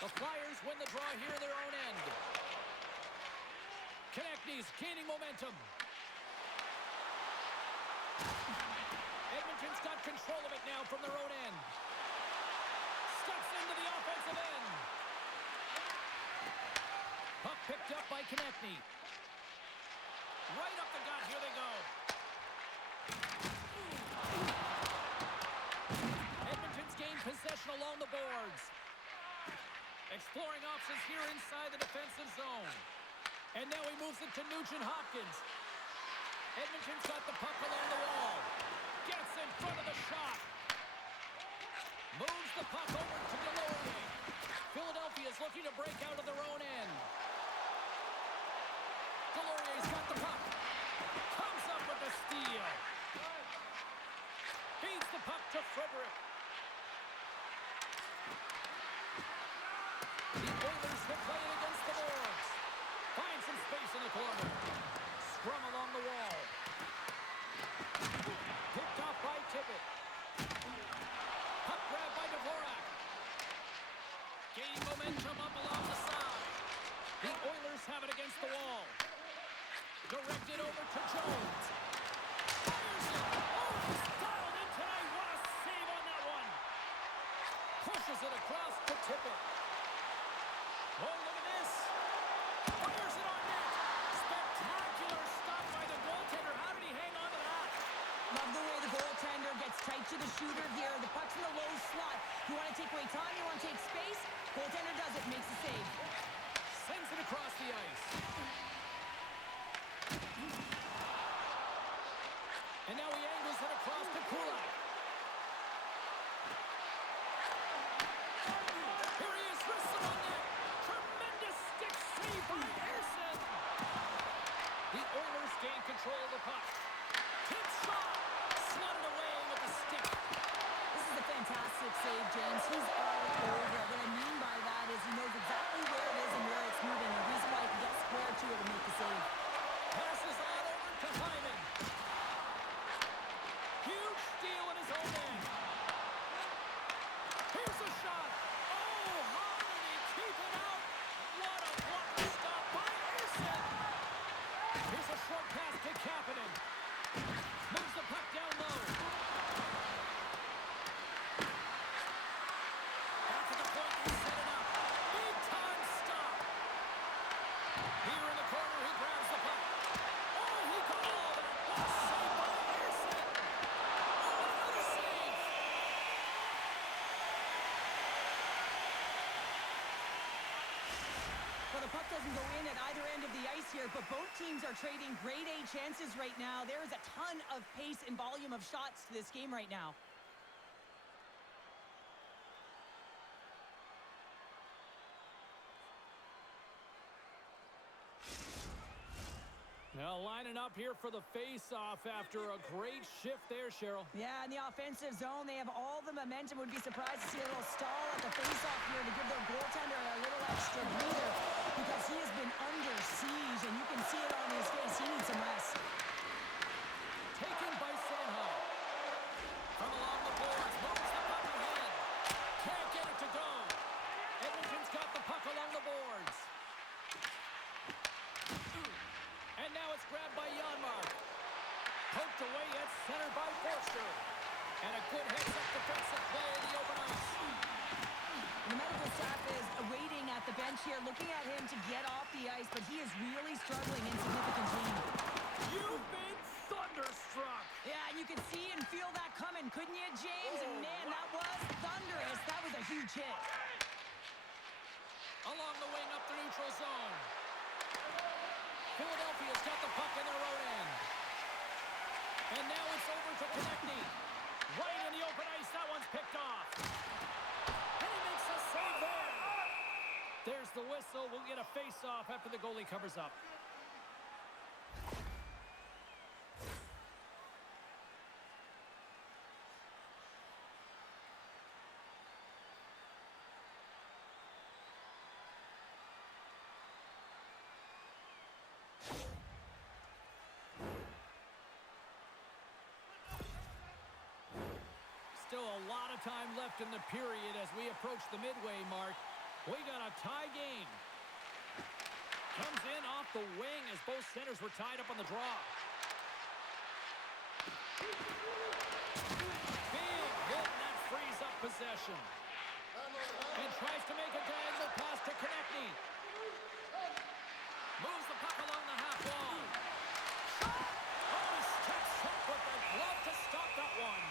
The Flyers win the draw here in their own end. Konechny's gaining momentum. Edmonton's got control of it now from their own end. Steps into the offensive end. Puck picked up by Konechny. Right up the gut, here they go. Edmonton's gained possession along the boards. Exploring options here inside the defensive zone. And now he moves it to Nugent-Hopkins. Edmonton's got the puck along the wall. Gets in front of the shot. Moves the puck over to Delorier. Philadelphia's looking to break out of their own end. Delorier's got the puck. Comes up with the steal. Feeds the puck to Frederick. The Oilers will play it against the boards. Find some space in the corner. Scrum along the wall. Picked off by Tippett. Puck grab by Dvorak. Gaining momentum up along the side. The Oilers have it against the wall. Directed over to Jones. Fires it. Oh, he's dialed in tonight. What a save on that one. Pushes it across to Tippett. Oh, look at this. Fires it on net. Spectacular stop by the goaltender. How did he hang on to that? Love the way the goaltender gets tight to the shooter here. The puck's in the low slot. You want to take away time, you want to take space. Goaltender does it, makes the save. Sends it across the ice. And now he angles it across to Kulak. Here he is, wristed on net. Tremendous stick save by Ersson. The Oilers gain control of the puck. Tip shot. Slotted away with the stick. This is a fantastic save, James. He's all over it. What I mean by that is he knows exactly where it is and where it's moving. The reason why he can get square to it and make the save. Passes on over to Hyman. Huge steal in his own end. Here's a shot. Oh, how did he keep it out? What a blocker stop by Ersson. Here's a short pass to Kapanen. Moves the puck down low. the puck doesn't go in at either end of the ice here, but both teams are trading grade A chances right now. There is a ton of pace and volume of shots to this game right now. Now lining up here for the face-off after a great shift there, Cheryl. Yeah, in the offensive zone, they have all the momentum. Would be surprised to see a little stall at the face-off here to give their goaltender a little extra breather because he has been under siege, and you can see it on his face. He needs some rest. Taken by Sanha. From along the boards, moves the puck ahead. Can't get it to go. Edmonton's got the puck along the boards. And now it's grabbed by Janmark. Poked away at center by Forster. And a good heads-up defensive play in the open ice. The medical staff is waiting at the bench here, looking at him to get off the ice, but he is really struggling in significant pain. You've been thunderstruck. Yeah, and you can see and feel that coming, couldn't you, James? And man, that was thunderous. That was a huge hit. Along the wing up the neutral zone. Philadelphia's got the puck in their own end. And now it's over to Konechny. Right in the open ice, that one's picked off. And he makes a save there. There's the whistle. We'll get a face-off after the goalie covers up. Still a lot of time left in the period as we approach the midway mark. We got a tie game. Comes in off the wing as both centers were tied up on the draw. Big hit, and that frees up possession. And tries to make a diagonal pass to Konechny. Moves the puck along the half wall. Oh, he steps up with the glove to stop that one.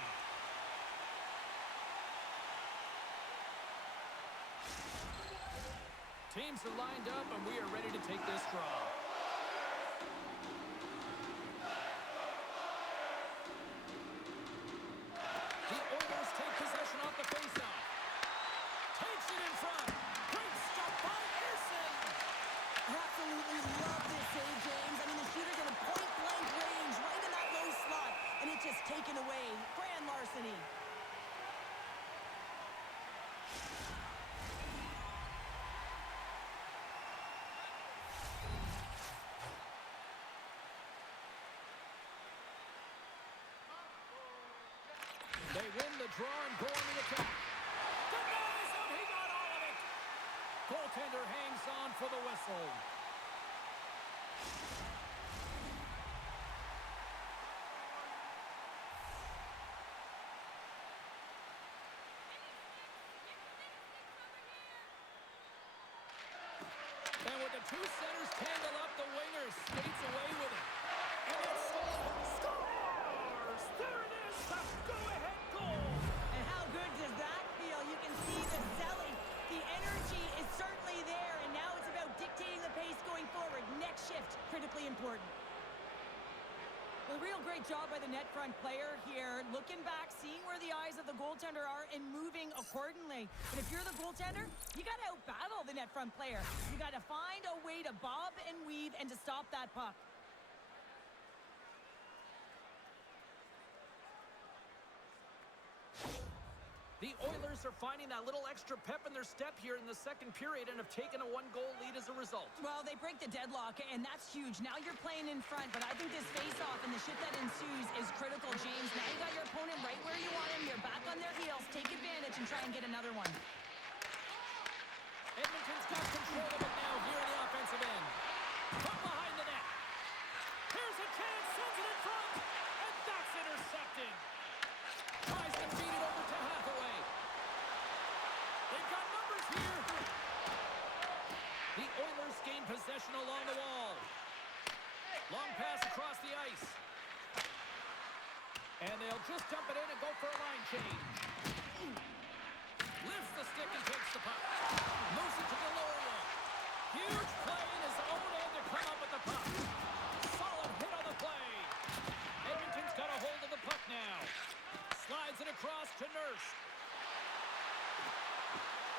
Teams are lined up, and we are ready to take this draw. The Oilers take possession off the faceoff. Takes it in front. Great stop by Eason. Absolutely love this save, James. I mean, the shooter's in a point-blank range, right in that low slot, and it's just taken away. Grand larceny. They win the draw and go on the attack. Denies him. He got all of it. Goaltender hangs on for the whistle. And with the two centers tangled up, the winger skates away with it. And it's scores! There it is, the go-ahead goal! And how good does that feel? You can see the selling. The energy is certainly there, and now it's about dictating the pace going forward. Next shift, critically important. Well, a real great job by the net front player here. Looking back, seeing where the eyes of the goaltender are, and moving accordingly. But if you're the goaltender, you got to out-battle the net front player. You got to find a way to bob and weave and to stop that puck. The Oilers are finding that little extra pep in their step here in the second period and have taken a one-goal lead as a result. Well, they break the deadlock, and that's huge. Now you're playing in front, but I think this face-off and the shit that ensues is critical, James. Now you got your opponent right where you want him. You're back on their heels. Take advantage and try and get another one. Edmonton's got control of it now here in the offensive end. From behind the net. Here's a chance, sends it in front, and that's intercepted. Tries to feed it over to Hathaway. They've got numbers here. The Oilers gain possession along the wall. Long pass across the ice. And they'll just dump it in and go for a line change. Lifts the stick and takes the puck. Moves it to the lower wall. Huge play Sends it across to Nurse.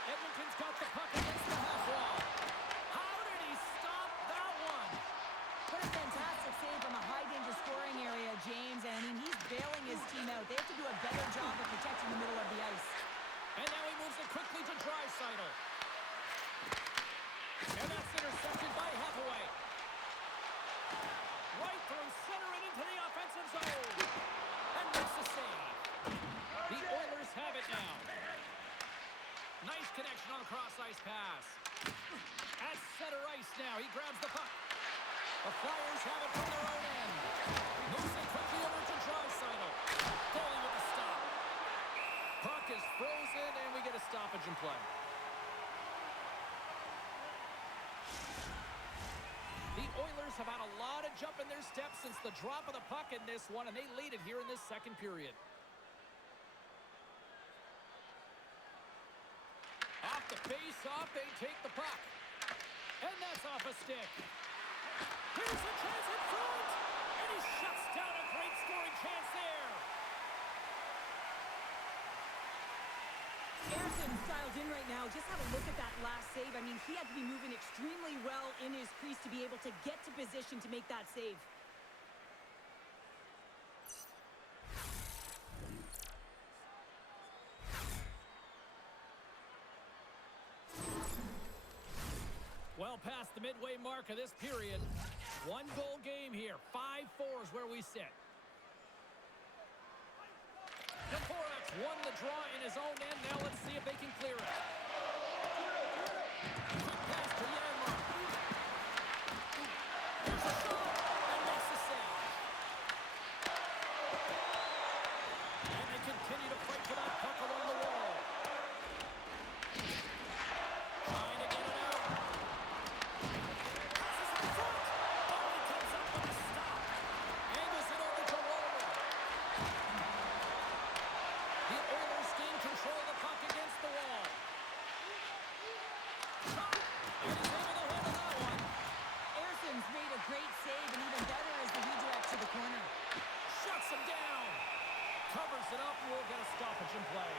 Edmonton's got the puck against the half wall. How did he stop that one? What a fantastic save from a high-danger scoring area, James. And, I mean, he's bailing his team out. They have to do a better job of protecting the middle of the ice. And now he moves it quickly to Draisaitl. And that's intercepted by Hathaway. Right through center and into the offensive zone. And makes the save. The Oilers have it now. Nice connection on the cross-ice pass. At center ice now. He grabs the puck. The Flyers have it from their own end. Moves it quickly over to Draisaitl. Goalie with the stop. Puck is frozen, and we get a stoppage in play. The Oilers have had a lot of jump in their steps since the drop of the puck in this one, and they lead it here in this second period. Off the face-off, they take the puck. And that's off a stick. Here's a chance in front! And he shuts down a great scoring chance there. Anderson's dialed in right now. Just have a look at that last save. I mean, he had to be moving extremely well in his crease to be able to get to position to make that save. Well past the midway mark of this period. One-goal game here. 5-4 is where we sit. Dvorak's won the draw in his own end. Now let's see if they can clear it. Quick pass to Janmark. Here's a shot, and makes the save. And they continue to fight for that puck along the wall. Trying to get it out. Passes in front. Oh, he comes up with a stop. Angles it over to Roller. The Oilers gain control of the puck against the wall. Shot. And he's able to handle that one. Anderson's made a great save, and even better is the redirect to the corner. Shuts him down. Covers it up, and we'll get a stoppage in play.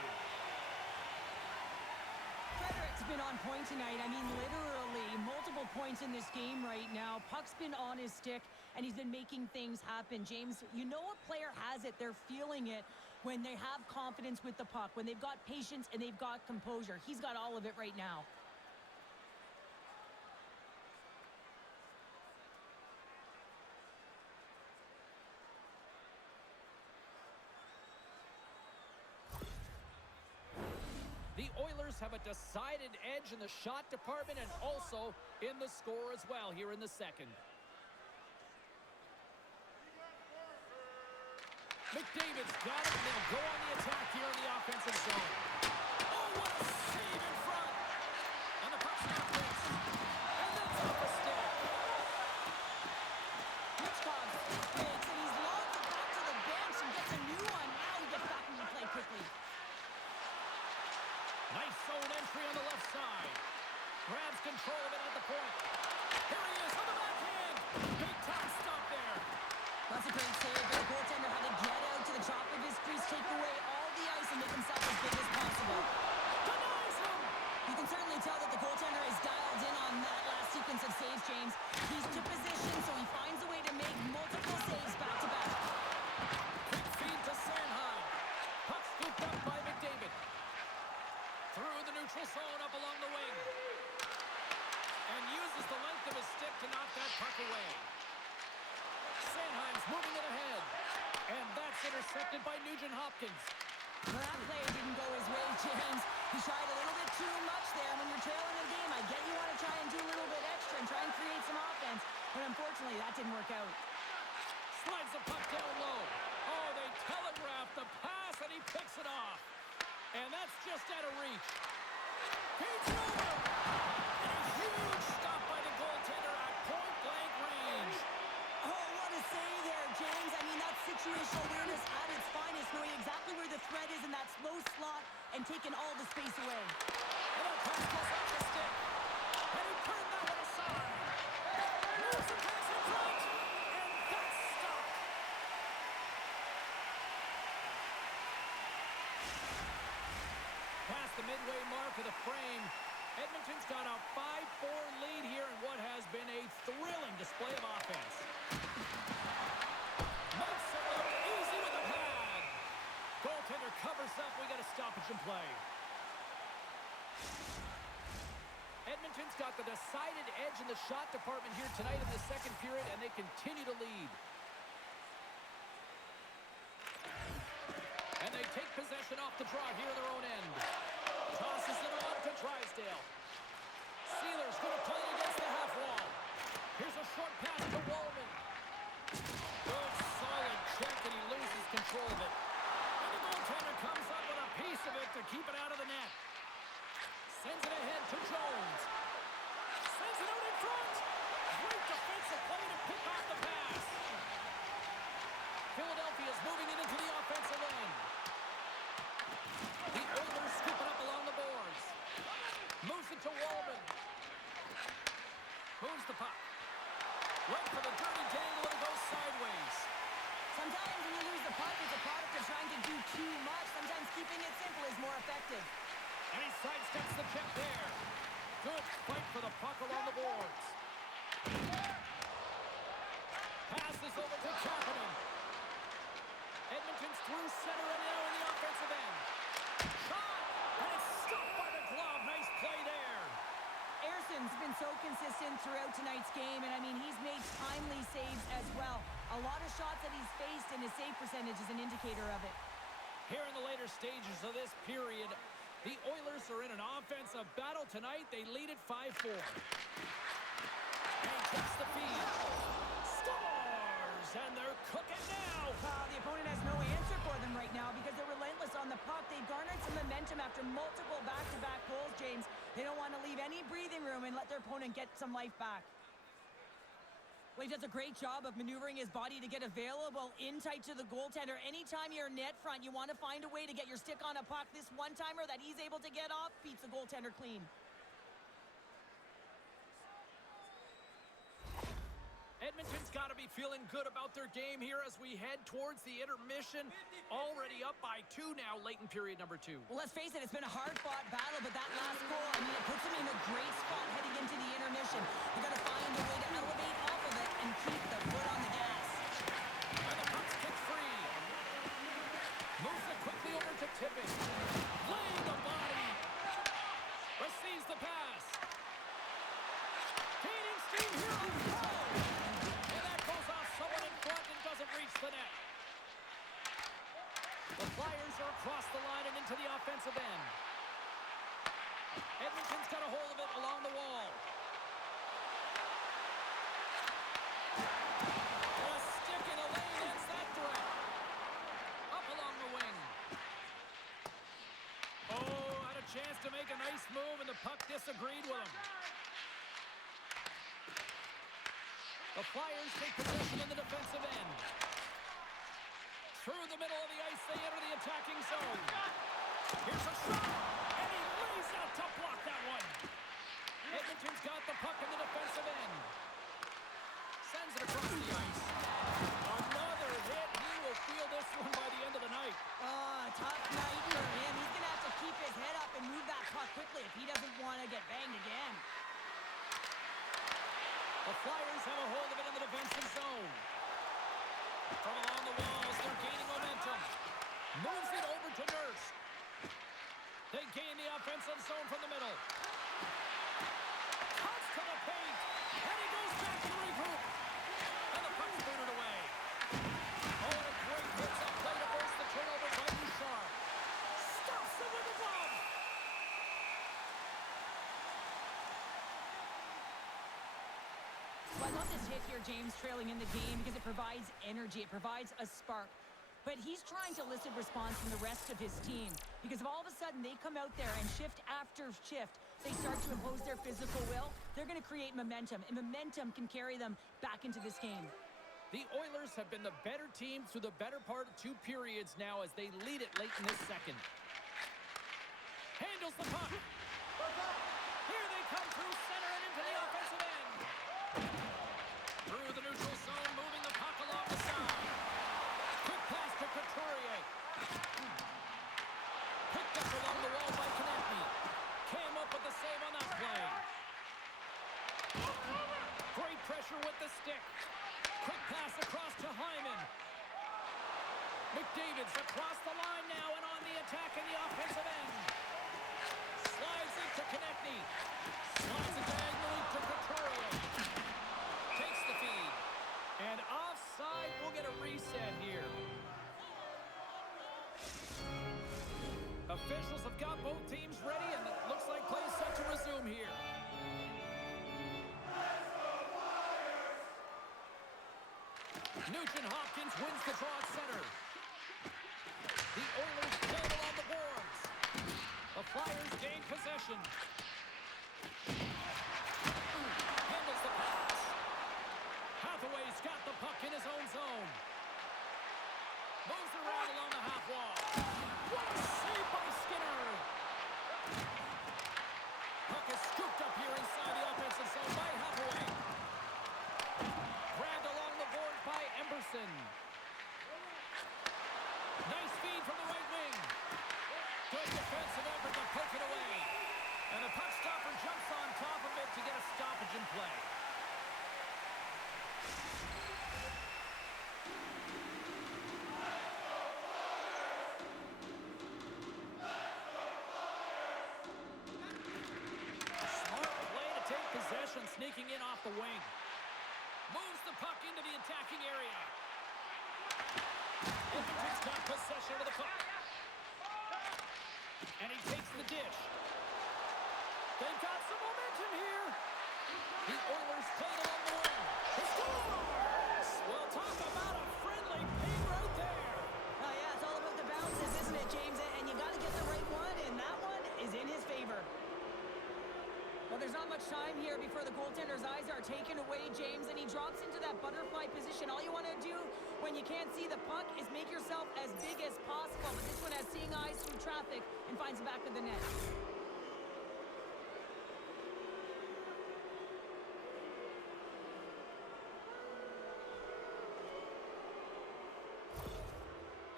Frederick's been on point tonight. I mean, literally multiple points in this game right now. Puck's been on his stick, and he's been making things happen. James, you know a player has it. They're feeling it when they have confidence with the puck, when they've got patience and they've got composure. He's got all of it right now. The Oilers have a decided edge in the shot department and also in the score as well here in the second. McDavid's got it, and they'll go on the attack here in the offensive zone. Oh, what a save in front! And the puck's not loose. And that's off the stick. Hitchcock breaks, and he's logged it back to the bench and gets a new one. Now he gets back into play quickly. Nice zone entry on the left side. Grabs control of it at the point. Here he is on the backhand. Big time stop there. That's a great save, but the goaltender had to get out to the top of his crease, take away all the ice, and make himself as big as possible. Denies him. You can certainly tell that the goaltender is dialed in on that last sequence of saves, James. He's to position, so he finds a way to make multiple saves back-to-back. Quick feed to Sanheim. Puck scooped up by McDavid. Through the neutral zone up along the wing. And uses the length of his stick to knock that puck away. Sanheim's moving it ahead. And that's intercepted by Nugent Hopkins. Well, that play didn't go his way, James. He tried a little bit too much there. When you're trailing a game, I get you want to try and do a little bit extra and try and create some offense. But unfortunately, that didn't work out. Slides the puck down low. Oh, they telegraphed the pass, and he picks it off. And that's just out of reach. Feeds it over. And a huge stop by the goaltender at point-blank range. Oh, what a save there, James. I mean, that's situational awareness at its finest, knowing exactly where the threat is in that slow slot and taking all the space away. And that pass goes off the stick. And he turned that one aside. Moves the pass in front. And that's stopped. midway mark of the frame. Edmonton's got a 5-4 lead here in what has been a thrilling display of offense. Makes it look easy with the pad. Goaltender covers up. We got a stoppage in play. Edmonton's got the decided edge in the shot department here tonight in the second period, and they continue to lead. And they take possession off the draw here in their own end. Tosses it on to Drysdale. Sealer's going to play it against the half wall. Here's a short pass to Wallman. Good solid check, and he loses control of it. And the goaltender comes up with a piece of it to keep it out of the net. Sends it ahead to Jones. Sends it out in front. Great defensive play to pick off the pass. Philadelphia's moving it into the offensive end. The Oilers scoop it up along the boards. Moves it to Wallman. Moves the puck. Right for the dirty dangle, and it goes sideways. Sometimes when you lose the puck, it's a product of trying to do too much. Sometimes keeping it simple is more effective. And he sidesteps the check there. Good fight for the puck along the boards. Passes over to Kapanen. Edmonton's through center and now in the offensive end. Shot! And it's stopped by the glove. Nice play there. Aerson's been so consistent throughout tonight's game, and I mean, he's made timely saves as well. A lot of shots that he's faced, and his save percentage is an indicator of it. Here in the later stages of this period, the Oilers are in an offensive battle tonight. They lead at 5-4. And he takes the feed. Scores! And they're cooking now. The opponent has no answer for them right now because they're relentless on the puck. They've garnered some momentum after multiple back-to-back goals, James. They don't want to leave any breathing room and let their opponent get some life back. Well, he does a great job of maneuvering his body to get available in tight to the goaltender. Anytime you're net front, you want to find a way to get your stick on a puck. This one-timer that he's able to get off beats the goaltender clean. Edmonton's got to be feeling good about their game here as we head towards the intermission. Already up by 2 now, late in period number 2. Well, let's face it, it's been a hard-fought battle, but that last goal, I mean, it puts them in a great spot heading into the intermission. You got to find a way to elevate off of it and keep the foot on the gas. And the puck's kicked free. Moves it quickly over to Tippett. Laying the body. Receives the pass. Gaining steam here on the goal. And that goes off someone in front and doesn't reach the net. The Flyers are across the line and into the offensive end. Edmonton's got a hold of it along the wall. A stick in the lane ends that threat. Up along the wing. Oh, had a chance to make a nice move, and the puck disagreed with him. The Flyers take possession in the defensive end. Through the middle of the ice, they enter the attacking zone. Here's a shot, and he lays out to block that one. Edmonton's got the puck in the defensive end. Sends it across the ice. Another hit. He will feel this one by the end of the night. Tough night for him. He's going to have to keep his head up and move that puck quickly if he doesn't want to get banged again. The Flyers have a hold of it in the defensive zone. From along the walls, they're gaining momentum. Moves it over to Nurse. They gain the offensive zone from the middle. Cuts to the paint. And he goes back to regroup. And the puck's booted away. Oh, and a great hits-up play to force the turnover by Bouchard. Stuffs it with the glove. Well, I love this hit here, James, trailing in the game because it provides energy. It provides a spark. But he's trying to elicit response from the rest of his team because if all of a sudden they come out there and shift after shift, they start to impose their physical will, they're going to create momentum, and momentum can carry them back into this game. The Oilers have been the better team through the better part of 2 periods now as they lead it late in this second. Handles the puck. Here they come through center and into the offensive end. Through the neutral zone, moving the puck along the side. Quick pass to Couturier. Picked up along the wall by Konechny. back in the offensive end. Slides it to Konechny. Slides it diagonally to Couturier. Takes the feed. And offside, we'll get a reset here. Officials have got both teams ready, and it looks like play is set to resume here. Nugent-Hopkins wins the draw at center. The Oilers play along the boards. The Flyers gain possession. Handles the pass. Hathaway's got the puck in his own zone. Moves around along the half wall. What a save by Skinner! Puck is scooped up here inside the offensive zone by Hathaway. Grabbed along the boards by Emberson. Nice feed from the right wing. Good defensive effort to poke it away. And the puck stopper jumps on top of it to get a stoppage in play. Sneaking in off the wing. Moves the puck into the attacking area. Edmonton's got possession of the puck. And he takes the dish. They've got some momentum here. The Oilers played along the wing. He scores! Well, talk about a friendly ping right there. Oh, yeah, it's all about the bounces, isn't it, James? And you got to get the right one, and that one is in his favor. Well, there's not much time here before the goaltender's eyes are taken away, James, and he drops into that butterfly position. All you want to do when you can't see the puck is make yourself as big as possible. But this one has seeing eyes through traffic and finds the back of the net.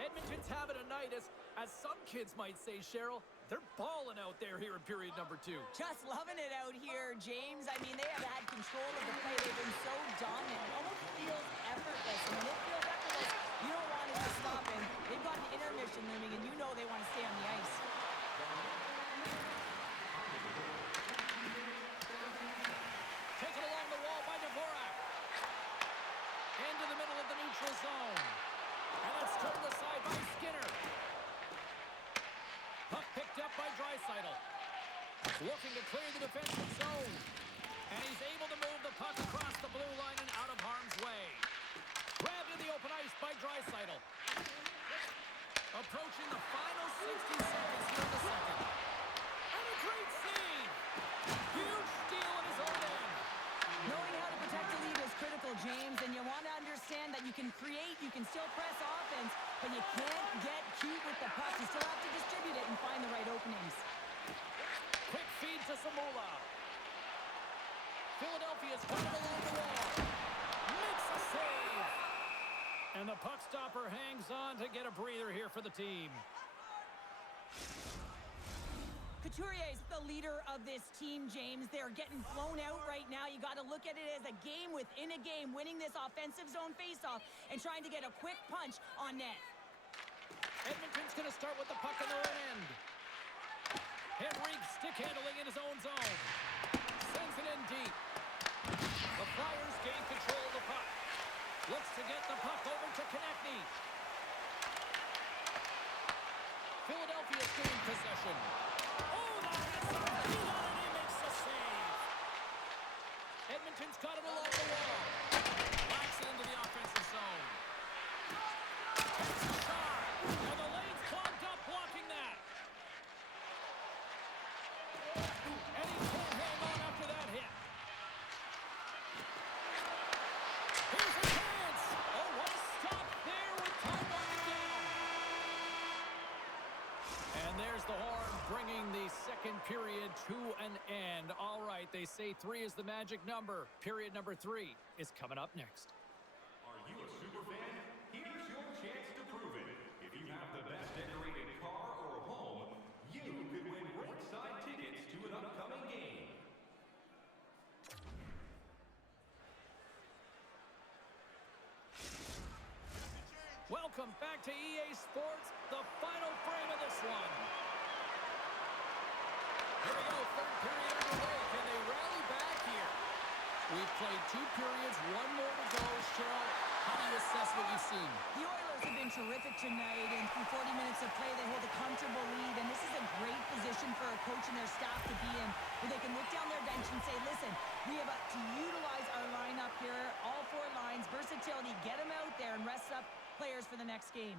Edmonton's having a night, as some kids might say, Cheryl. They're balling out there here in period number 2. Just loving it out here, James. I mean, they have had control of the play. They've been so dominant. It almost feels effortless. And when it feels effortless, you don't want it to stop. And they've got an intermission looming, and you know they want to stay on the ice. Taken along the wall by Dvorak. Into the middle of the neutral zone. And that's turned aside by Skinner. Puck picked up by Draisaitl. Looking to clear the defensive zone. And he's able to move the puck across the blue line and out of harm's way. Grabbed in the open ice by Draisaitl. Approaching the final 60 seconds here in the second. And a great save! Huge steal in his own end. Knowing how to protect the lead is critical, James, and you want to understand that you can create, you can still press offense, but you can't get cute with the puck. You still have to distribute it and find the right openings. Quick feed to Samula. Philadelphia's got it along the wall. Makes a save. And the puck stopper hangs on to get a breather here for the team. Couturier is the leader of this team, James. They're getting blown out right now. You got to look at it as a game within a game, winning this offensive zone faceoff and trying to get a quick punch on net. Edmonton's going to start with the puck on their own end. Henrique stick handling in his own zone. Sends it in deep. The Flyers gain control of the puck. Looks to get the puck over to Konechny. Philadelphia's gained possession. Oh, that's a feed on it. He makes the save. Edmonton's got it along the wall. Backs it into the offensive zone. Takes a shot. And the lane's clogged up blocking that. And he can't hang on after that hit. Here's a chance. Oh, what a stop there with time running down. And there's the horn bringing the second period to an end. All right, they say 3 is the magic number. Period number 3 is coming up next. Are you a super fan? Here's your chance to prove it. If you have the best decorated car or home, you could win ringside tickets to an upcoming game. Welcome back to EA Sports, the final frame of the one. Here we go, third period underway. Can they rally back here? We've played 2 periods, 1 more to go. Cheryl, how do you assess what you've seen? The Oilers have been terrific tonight, and through 40 minutes of play, they hold a comfortable lead, and this is a great position for a coach and their staff to be in, where they can look down their bench and say, listen, we have to utilize our lineup here, all 4 lines, versatility, get them out there and rest up players for the next game.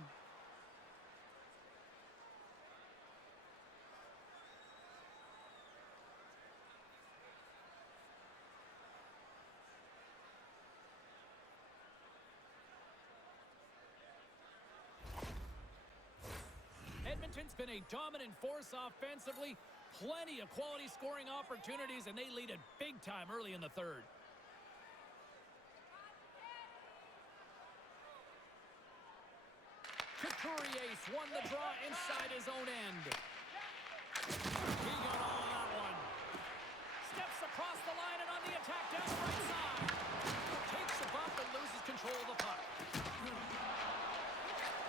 Edmonton's been a dominant force offensively. Plenty of quality scoring opportunities, and they lead it big time early in the third. Couturier won the draw inside his own end. He got all of that one. Steps across the line and on the attack down the right side. Takes a bump and loses control of the puck.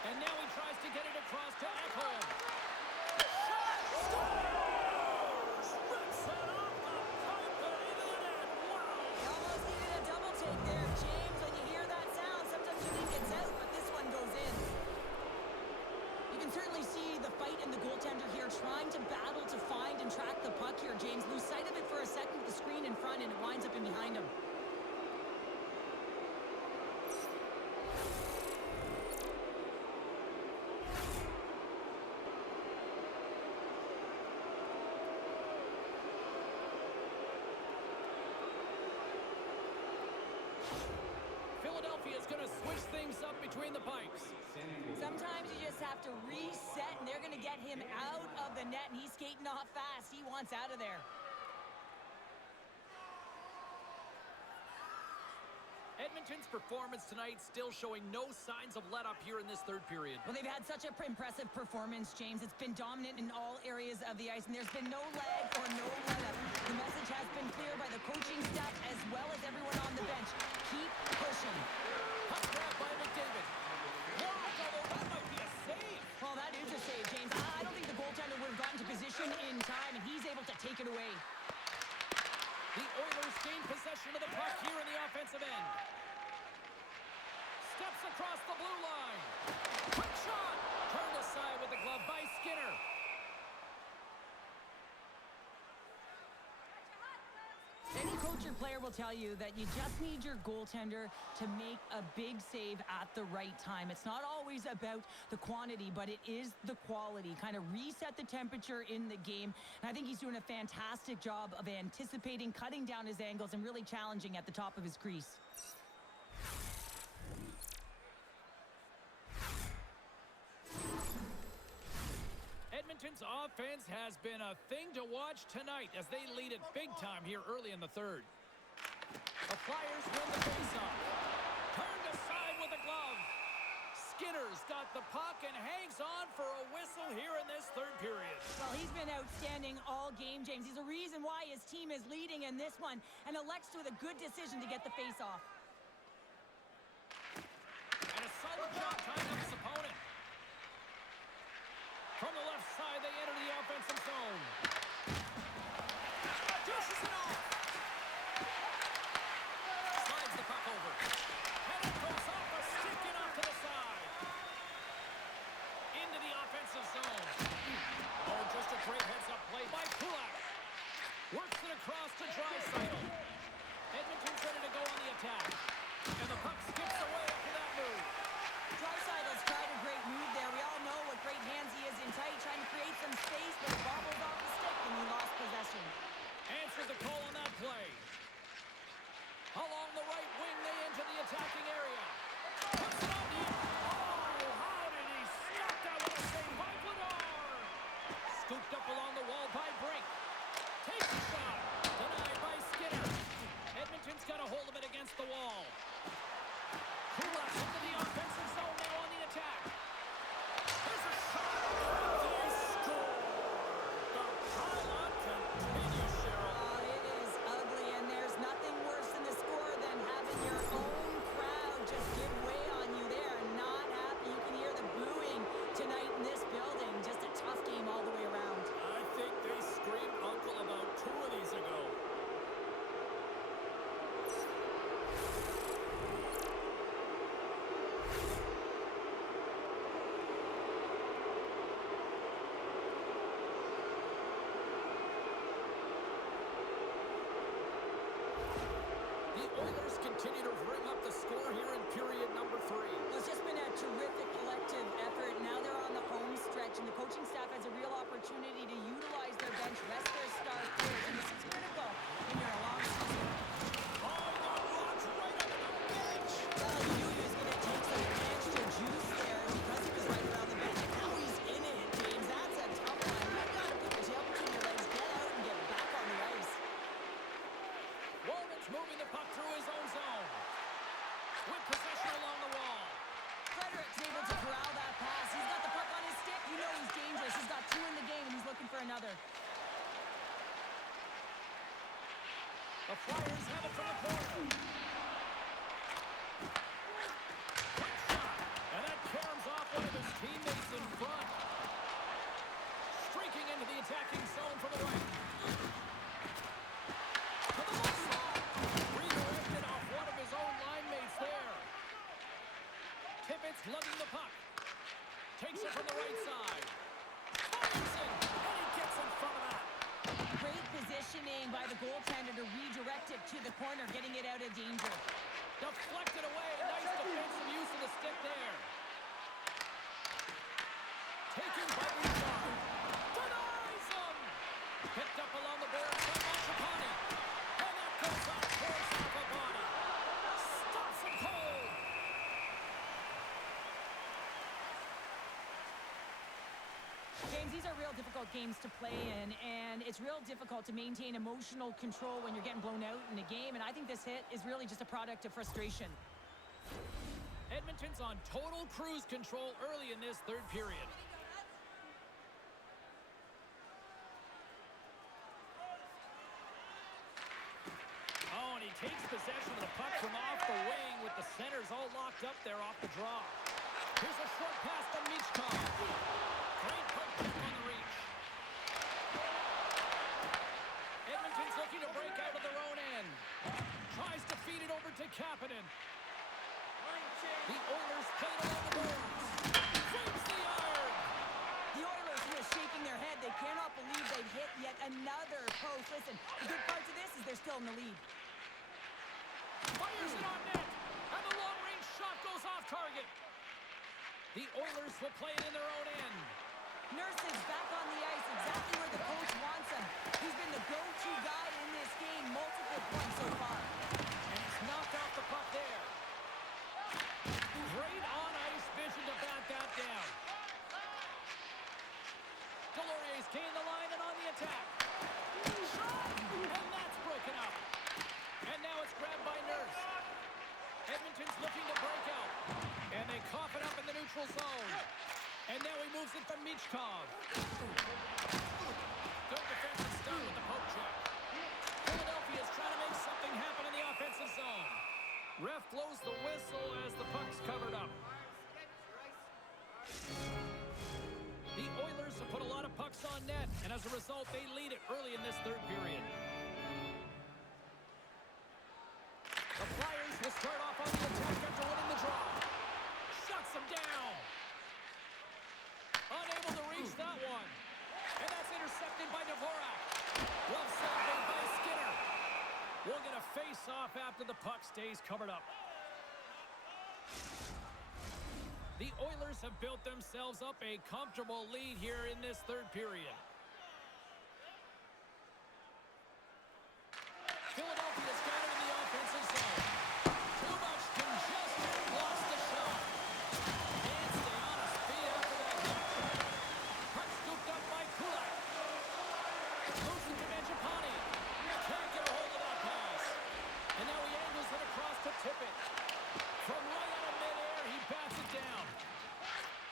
And now he tries to get it across to Ekholm. Shot! Scores! Rips it off the pipe and into the net. Wow! He almost needed a double take there, James. When you hear that sound, sometimes you think it's out, but this one goes in. You can certainly see the fight in the goaltender here, trying to battle to find and track the puck here, James. Lose sight of it for a second with the screen in front, and it winds up in behind him. Philadelphia's going to switch things up between the pipes. Sometimes you just have to reset, and they're going to get him out of the net, and he's skating off fast. He wants out of there. Edmonton's performance tonight still showing no signs of let-up here in this third period. Well, they've had such an impressive performance, James. It's been dominant in all areas of the ice, and there's been no lag or no let-up. The message has been clear by the coaching staff as well as everyone on the bench. Keep pushing. Puck grab by McDavid. Blocked, although that might be a save. Well, that is a save, James. I don't think the goaltender would have gotten to position in time, and he's able to take it away. The Oilers gain possession of the puck here in the offensive end. Steps across the blue line. Quick shot. Turned aside with the glove by Skinner. Any coach or player will tell you that you just need your goaltender to make a big save at the right time. It's not always about the quantity, but it is the quality. Kind of reset the temperature in the game. And I think he's doing a fantastic job of anticipating, cutting down his angles, and really challenging at the top of his crease. Edmonton's offense has been a thing to watch tonight as they lead it big time here early in the third. The Flyers win the faceoff. Turned aside with a glove. Skinner's got the puck and hangs on for a whistle here in this third period. Well, he's been outstanding all game, James. He's a reason why his team is leading in this one and elects with a good decision to get the faceoff. And a solid job tying up his opponent. From the left side, they enter the offensive zone. Dishes it off. Slides the puck over. And it goes off a stick and off to the side. Into the offensive zone. Oh, just a great heads-up play by Kulak. Works it across to Draisaitl. Edmonton's ready to go on the attack. And the puck skips away after that move. Draisaitl's tried a great move there. We all know what great hands he is in tight, trying to create some space, but it bobbles off the stick, and he lost possession. Answered the call on that play. Along the right wing, they enter the attacking area. Puts it on the end. Oh, how did he stop that with a save by Vladar? Scooped up along the wall by Brink. Takes a shot. Denied by Skinner. Edmonton's got a hold of it against the wall. Kulak's into the offensive zone now on the attack. There's a shot. They score. The pylon continues, Cheryl. Oh, it is ugly, and there's nothing worse in the score than having your own crowd just give way on you. They are not happy. You can hear the booing tonight in this building. Just a tough game. another. The Flyers have it from the corner. Quick shot. And that caroms off one of his teammates in front. Streaking into the attacking zone from the right. To the left side. Redirected off one of his own line mates there. Tippett's lugging the puck. Takes it from the right side. Fires it. And he gets in front of that. Great positioning by the goaltender to redirect it to the corner, getting it out of danger. Deflected away. Nice defensive use of the stick there. Taken by Richard. Denies him. Picked up along the boards by Manchapani. And that goes off towards the body. Stops him cold. James, these are real difficult games to play in, and it's real difficult to maintain emotional control when you're getting blown out in a game, and I think this hit is really just a product of frustration. Edmonton's on total cruise control early in this third period. Oh, and he takes possession of the puck from off the wing with the centers all locked up there off the draw. Here's a short pass to Michkov. Great poke check on the reach. Edmonton's looking to break out of their own end. Tries to feed it over to Kapanen. The Oilers played along the boards. Breaks the iron. The Oilers here shaking their head. They cannot believe they've hit yet another post. Listen, the good part to this is they're still in the lead. Fires it on net. And the long-range shot goes off target. The Oilers will play it in their own end. Nurse is back on the ice, exactly where the coach wants him. He's been the go-to guy in this game, multiple points so far. And he's knocked off the puck there. Great on-ice vision to bat that down. Delorier's gained the line and on the attack. Shot! And that's broken up. And now it's grabbed by Nurse. Edmonton's looking to break out. And they cough it up in the neutral zone. And now he moves it to Michkov. Good defensive start with the poke check. Philadelphia's trying to make something happen in the offensive zone. Ref blows the whistle as the puck's covered up. The Oilers have put a lot of pucks on net, and as a result, they lead it early in this third period. The Flyers will start off on the attack after winning the draw. Shuts them down. Unable to reach that one. And that's intercepted by Dvorak. Well saved by Skinner. We'll get a face-off after the puck stays covered up. The Oilers have built themselves up a comfortable lead here in this third period. Philadelphia's got it in the offensive zone. Too much congestion, lost the shot. Can't stay on his feet after that hit. Puck scooped up by Kulak. Moves it to Manchapani. Can't get a hold of that pass. And now he angles it across to Tippett. From right out of midair, he bats it down.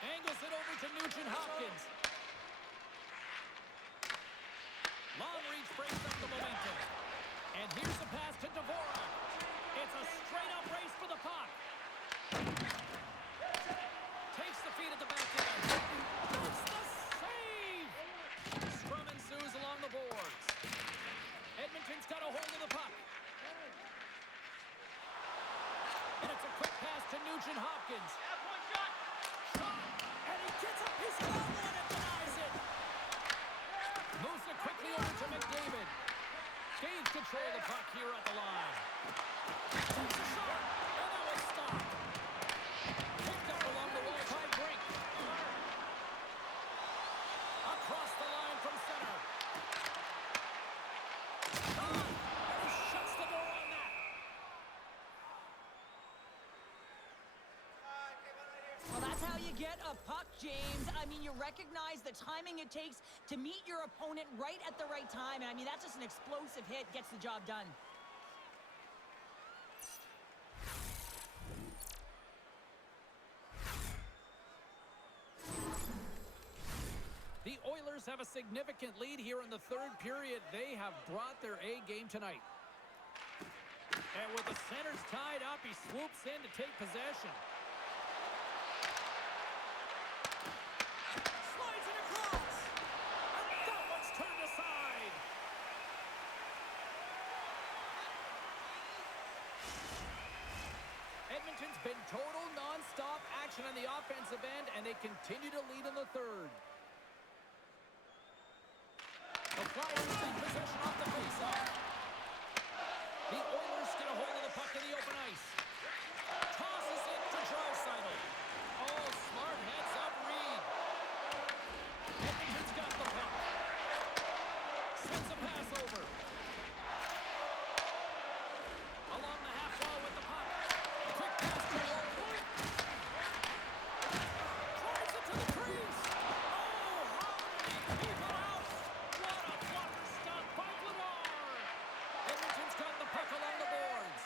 Angles it over to Nugent Hopkins. Long reach breaks up the momentum. And here's the pass to Dvorak. It's a straight-up race for the puck. Takes the feed at the back end. That's the save! Scrum ensues along the boards. Edmonton's got a hold of the puck. And it's a quick pass to Nugent Hopkins. And he gets a piece of that one and denies it. Moves it quickly over to McDavid. Gains control of the puck here at the line. Takes a shot, and that was stopped. Picked up along the wall by Brink. Across the line from center. And he shuts the door on that. Well, that's how you get a puck, James. I mean, you recognize the timing it takes to meet your opponent right at the right time. And I mean, that's just an explosive hit, gets the job done. The Oilers have a significant lead here in the third period. They have brought their A game tonight. And with the centers tied up, he swoops in to take possession. Slides it across. And that one's turned aside. Edmonton's been total non-stop action on the offensive end, and they continue to lead in the third. The Flyers take possession off the faceoff. The Oilers get a hold of the puck in the open ice. Tosses it to Draisaitl. Oh, smart heads up Reed. Edmonton's got the puck. Sends a pass over. Along the half wall with the puck. Quick pass to Lowe. Drives it to the crease. Oh, how did he keep it out? What a blocker stop by Vladar. Edmonton's got the puck along the boards.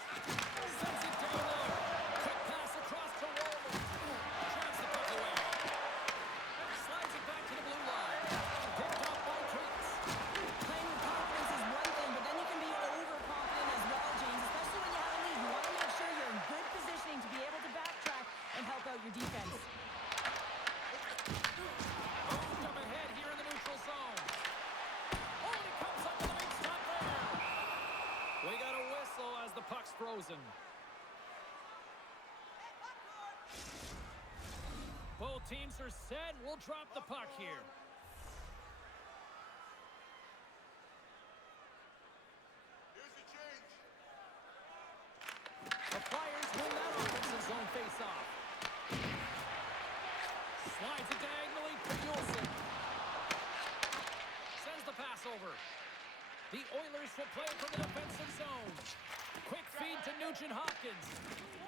Sends it down low. Quick pass across to Roller. Drives the puck away. Slides it back to the blue line. Picked off by Cates. Playing with confidence is one thing, but then you can be overconfident as well, James, especially when you have a lead. You want to make sure you're in good positioning to be able to backtrack and help out your defense. Moved up ahead here in the neutral zone. Oh, and he comes up with a big stop there. We got a whistle as the puck's frozen. Both teams are set. We'll drop the puck here. The Flyers win that offensive zone face-off. Slides it diagonally to Nielsen. Sends the pass over. The Oilers will play from the defensive zone. Quick feed to Nugent-Hopkins.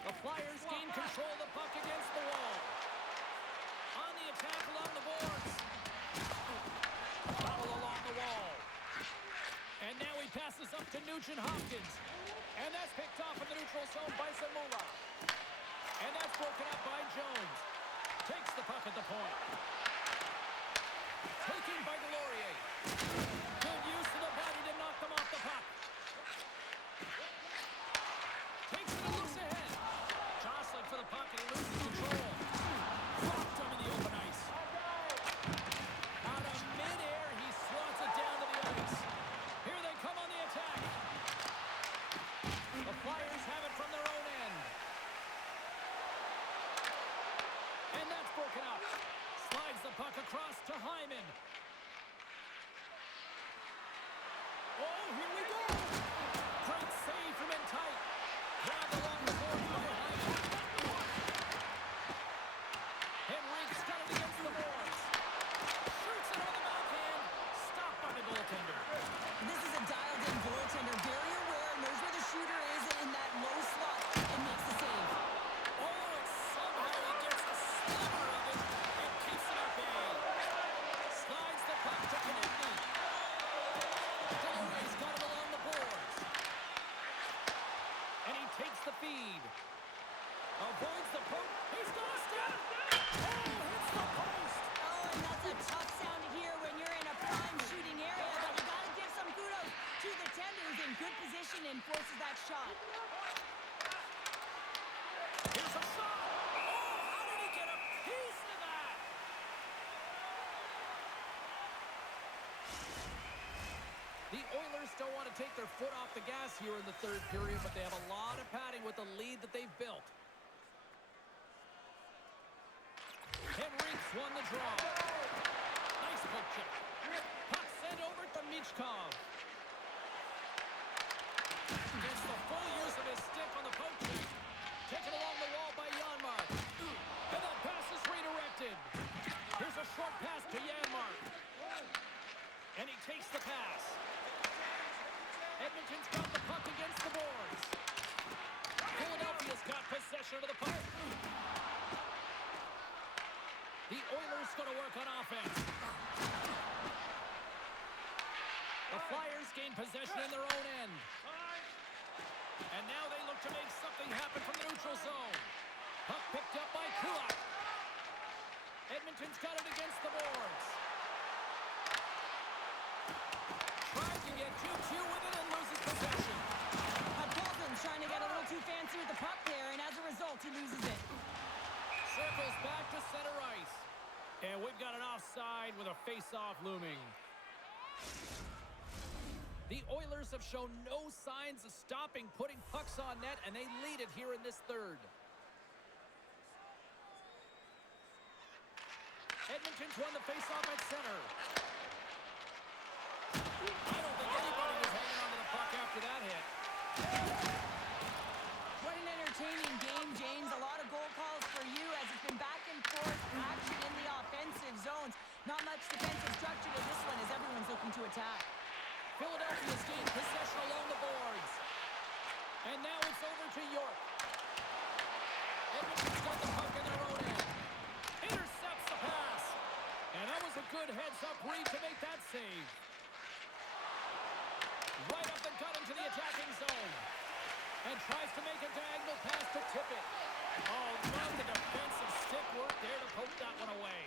The Flyers gain control of the puck against the wall. On the attack along the boards. Battle along the wall. And now he passes up to Nugent-Hopkins. And that's picked off in the neutral zone by Zamula. And that's broken up by Jones. Takes the puck at the point. Taken by Delorier. Good use of the body to knock them off the puck. Takes it and looks ahead. Jostling for the puck and he loses control. Dropped him in the open ice. Out of midair, he slots it down to the ice. Here they come on the attack. The Flyers have it from their own end. And that's broken up. Slides the puck across to Hyman. Oh, here we go. Great save from in tight. Grabbed along the board by Hyman. Henrique's got it against the boards. Shoots it on the backhand. Stopped by the goaltender. This is a dialed-in goaltender, very aware, knows where the shooter is in that low slot and makes the save. Oh, and somehow he gets a sliver of it and keeps it at bay. Slides the puck to Konechny. Delorier's got it along the boards. And he takes the feed. Avoids the poke. He's lost it! Oh, hits the post! Oh, and that's a tough sound to hear when you're in a prime shooting area, but you got to give some kudos to the tender who's in good position and forces that shot. Here's a shot! Oh, how did he get a piece of that? The Oilers don't want to take their foot off the gas here in the third period, but they have a lot of padding with the lead that they've built. Henrique's won the draw. Nice poke check. Puck sent over to Michkov. Gets the full use of his stick on the poke check. Taken along the wall by Janmark. And that pass is redirected. Here's a short pass to Janmark. And he takes the pass. Edmonton's got the puck against the boards. Philadelphia's got possession of the puck. The Oilers going to work on offense. The Flyers gain possession in their own end. And now they look to make something happen from the neutral zone. Puck picked up by Kulak. Edmonton's got it against the boards. QQ with it and loses possession. Colton's trying to get a little too fancy with the puck there, and as a result, he loses it. Circles back to center ice. And we've got an offside with a face-off looming. The Oilers have shown no signs of stopping putting pucks on net, and they lead it here in this third. Edmonton's won the face-off at center. I don't think anybody was hanging on to the puck after that hit. What an entertaining game, James. A lot of goal calls for you as it's been back and forth action in the offensive zones. Not much defensive structure to this one as everyone's looking to attack. Philadelphia's gained possession along the boards. And now it's over to York. Edmonton's got the puck in their own end. Intercepts the pass. And that was a good heads-up read to make that save. Right up the gut into the attacking zone. And tries to make a diagonal pass to tip it. Oh, love the defensive stick work there to poke that one away.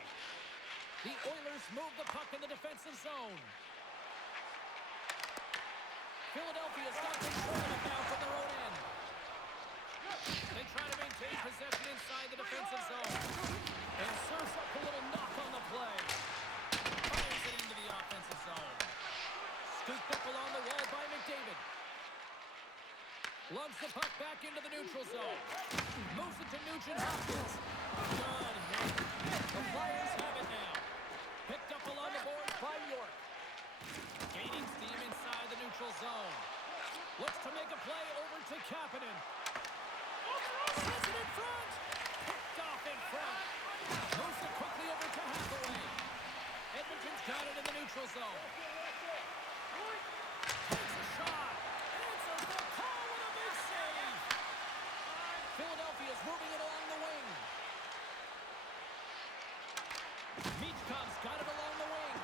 The Oilers move the puck in the defensive zone. Philadelphia's got control of it now from their own end. They try to maintain possession inside the defensive zone. And serves up a little knock on the play. Fires it into the offensive zone. Scooped up along the wall by McDavid. Lugs the puck back into the neutral zone. Moves it to Nugent-Hopkins. Good hit. The Flyers have it now. Picked up along the boards by York. Gaining steam inside the neutral zone. Looks to make a play over to Kapanen. Sends it in front. Picked off in front. Moves it quickly over to Hathaway. Edmonton's got it in the neutral zone. Takes a shot. Answers the call with a big save. Philadelphia's moving it along the wing. Michkov's got it along the wing.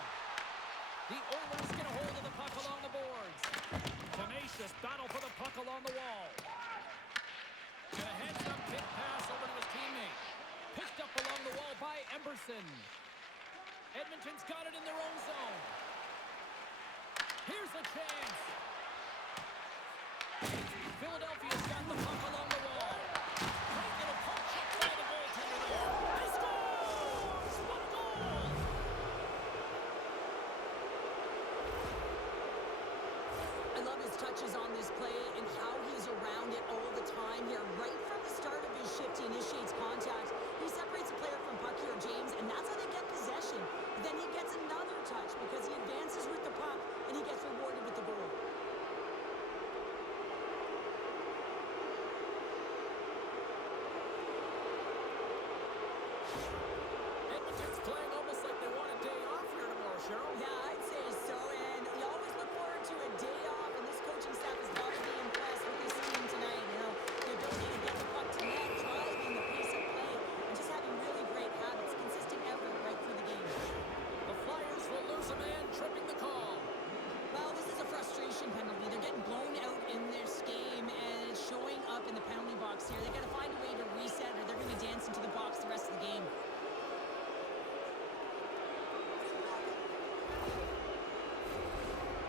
The Oilers get a hold of the puck along the boards. Tenacious battle for the puck along the wall. A heads-up kick pass over to his teammate. Picked up along the wall by Emberson. Edmonton's got it in their own zone. Here's a chance. Philadelphia's got the puck along the wall. Great little puck check by the goaltender there. He scores! What a goal! I love his touches on this play and how he's around it all the time here. Right from the start of his shift, he initiates contact. He separates the player from puck here, James, and that's how they get possession. Then he gets another touch because he advances with the puck and he gets rewarded with the goal. Edmonton's playing almost like they want a day off here tomorrow, Cheryl. Yeah, I'd say so, and you always look forward to a day off, and this coaching staff has got to be impressed with this team tonight. You know, the ability to get the puck to net, driving the pace of play, and just having really great habits, consistent effort right through the game. The Flyers will lose a man, tripping the call. Well, this is a frustration penalty. They're getting blown out in this game, and it's showing up in the penalty box here. They got to find a way to reset, or they're going to dance into the box the rest of the game.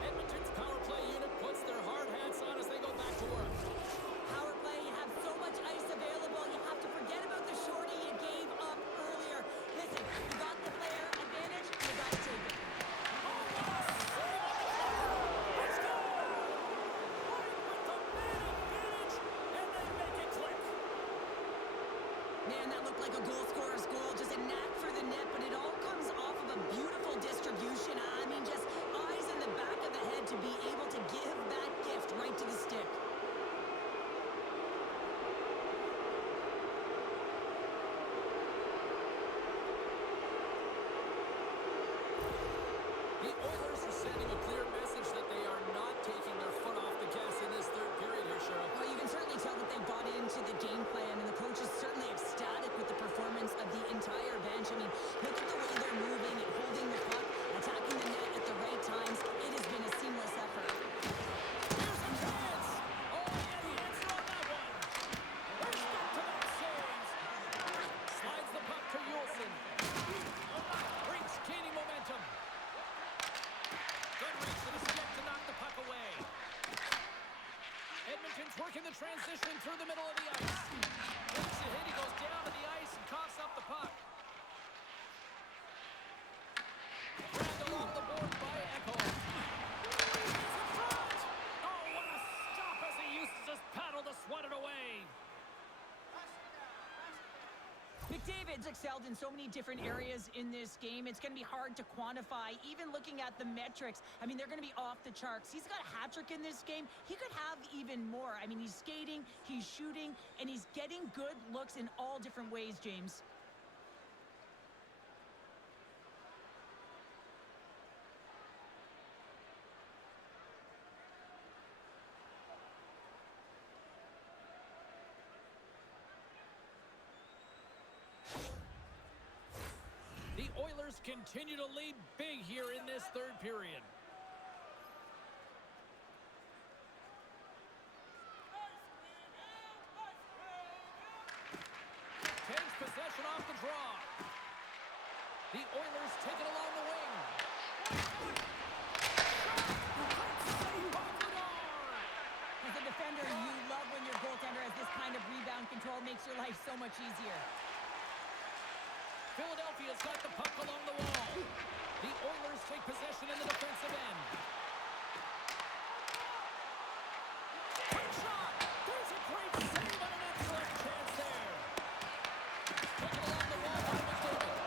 Edmonton's power play unit puts their hard hats on as they go back to work. Power play, you have so much ice available, you have to forget about the shorty you gave up earlier. Listen, you got the player advantage, you got to take it. Let's go! Right with the man advantage, and they make it click. Man, that looked like a goal scorer's goal, just a knack for the net, but it all comes off of a beautiful distribution. I mean, just eyes in the back of the head to be able to give that gift right to the stick. The Oilers are sending a clear message that they are not taking their foot off the gas in this third period here, Cheryl. Well, you can certainly tell that they bought into the game plan, and the coach is certainly ecstatic with the performance of the entire bench. I mean, look at the way they're moving and holding the puck, attacking the net at the right times. It has been a seamless effort. Here's a chance. transition through the middle of the ice. Takes a hit. He goes down to the ice and coughs up the puck. Dragged along the board by Echo. He's in front! Oh, what a stop as he used to just paddle to swat it away. McDavid's excelled in so many different areas in this game. It's going to be hard to quantify, even looking at the metrics. I mean, they're going to be off the charts. He's got a hat trick in this game. He could have even more. I mean, he's skating, he's shooting, and he's getting good looks in all different ways, James. The Oilers continue to lead big here in this third period. Takes possession off the draw. The Oilers take it along the wing. As a defender, you love when your goaltender has this kind of rebound control. Makes your life so much easier. Philadelphia's got the puck along the wall. The Oilers take possession in the defensive end. Quick shot! There's a great save and an excellent chance there. Taken along the wall by McDavid.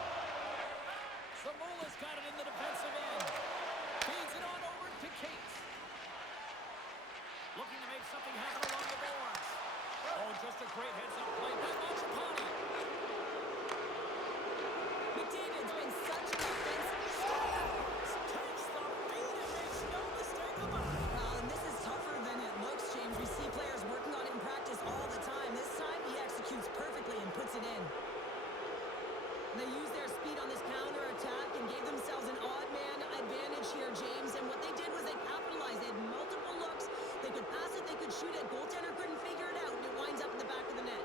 Zamula's got it in the defensive end. Feeds it on over to Cates. Looking to make something happen along the boards. Oh, just a great heads-up play by Mangiapane. McDavid's been such an offensive star. Takes the beat and makes no mistake about it. Well, and this is tougher than it looks, James. We see players working on it in practice all the time. This time, he executes perfectly and puts it in. They used their speed on this counter-attack and gave themselves an odd-man advantage here, James. And what they did was they capitalized. They had multiple looks. They could pass it, they could shoot it. Goaltender couldn't figure it out, and it winds up in the back of the net.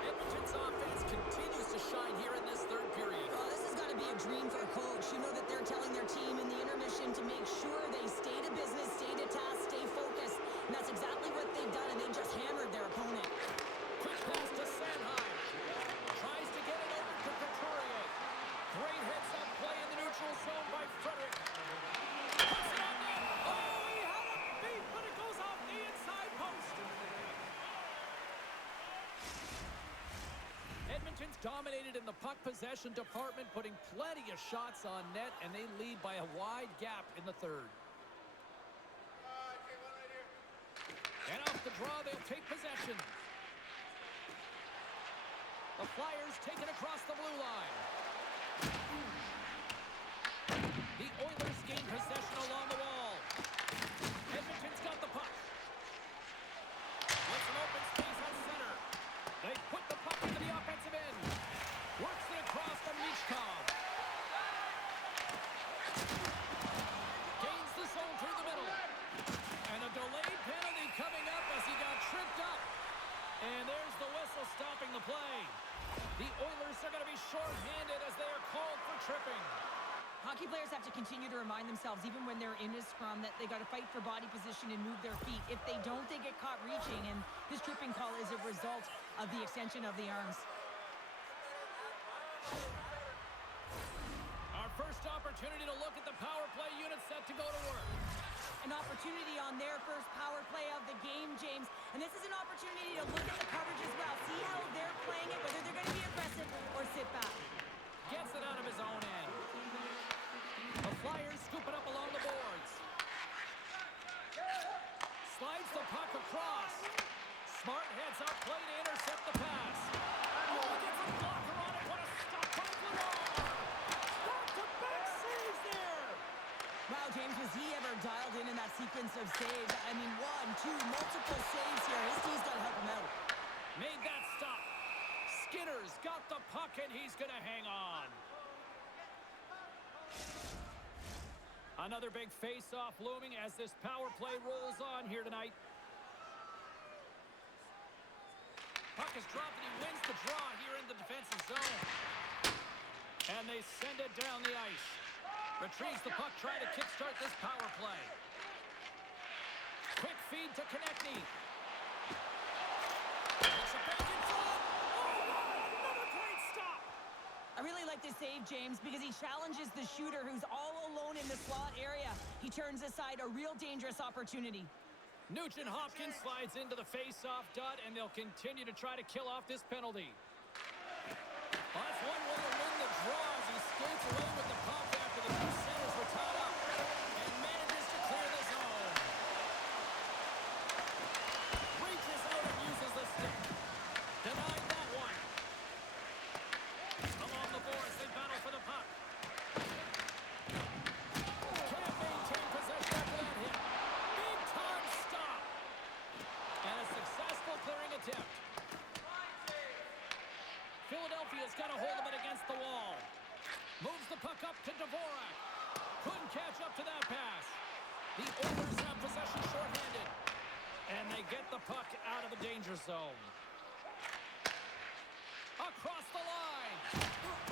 Edmonton's offense continues to shine here in this third period. Oh, this has got to be a dream for a coach. You know that they're telling their team in the intermission to make sure they stay to business, stay to task, stay focused. And that's exactly what they've done, and they just hammered their opponent. Quick pass to Sanheim. Tries to get it over to Couturier. Great heads-up play in the neutral zone by Frederick. Puts it on net. Oh, he had a beat, but it goes off the inside post. Edmonton's dominated in the puck possession department, putting plenty of shots on net, and they lead by a wide gap in the third. And off the draw, they'll take possession. The Flyers take it across the blue line. The Oilers gain possession along the wall. Edmonton's got the puck. With some open space on center. They put the puck into the offensive end. Works it across to Michkov. Gains the zone through the middle. And a delayed penalty coming up as he got tripped up. And there's the whistle stopping the play. The Oilers are going to be short-handed as they are called for tripping. Hockey players have to continue to remind themselves, even when they're in a scrum, that they got to fight for body position and move their feet. If they don't, they get caught reaching, and this tripping call is a result of the extension of the arms. Our first opportunity to look at the power play unit set to go to work. An opportunity on their first power play of the game, James. And this is an opportunity to look at the coverage as well. See how they're playing it, whether they're going to be aggressive or sit back. Gets it out of his own end. The Flyers scoop it up along the boards. Slides the puck across. Smart heads up play to intercept the pass. Oh, gets a blocker on it. What a stop by Lenore. Back-to-back saves there. Wow, James, was he ever dialed in that sequence of saves? I mean, 1, 2, multiple saves here. His team's got to help him out. Made that stop. Skinner's got the puck, and he's going to hang on. Another big face-off looming as this power play rolls on here tonight. Puck is dropped, and he wins the draw here in the defensive zone. And they send it down the ice. Retrieves the puck, trying to kickstart this power play. Quick feed to Konechny. Makes it back in front. Oh, another great stop. I really like this save, James, because he challenges the shooter who's all alone in the slot area. He turns aside a real dangerous opportunity. Nugent Hopkins slides into the face-off dot, and they'll continue to try to kill off this penalty. Well, that's one way to win the draw as he skates away with the puck after the two centers were tied up and manages to clear the zone. Reaches out and uses the stick. Denied that one. Along the boards, they battle for the puck. Can't maintain possession after that hit. Big-time stop. And a successful clearing attempt. Philadelphia's got a hold of it against the wall. Moves the puck up to Dvorak. Couldn't catch up to that pass. The Oilers have possession shorthanded. And they get the puck out of the danger zone. Across the line.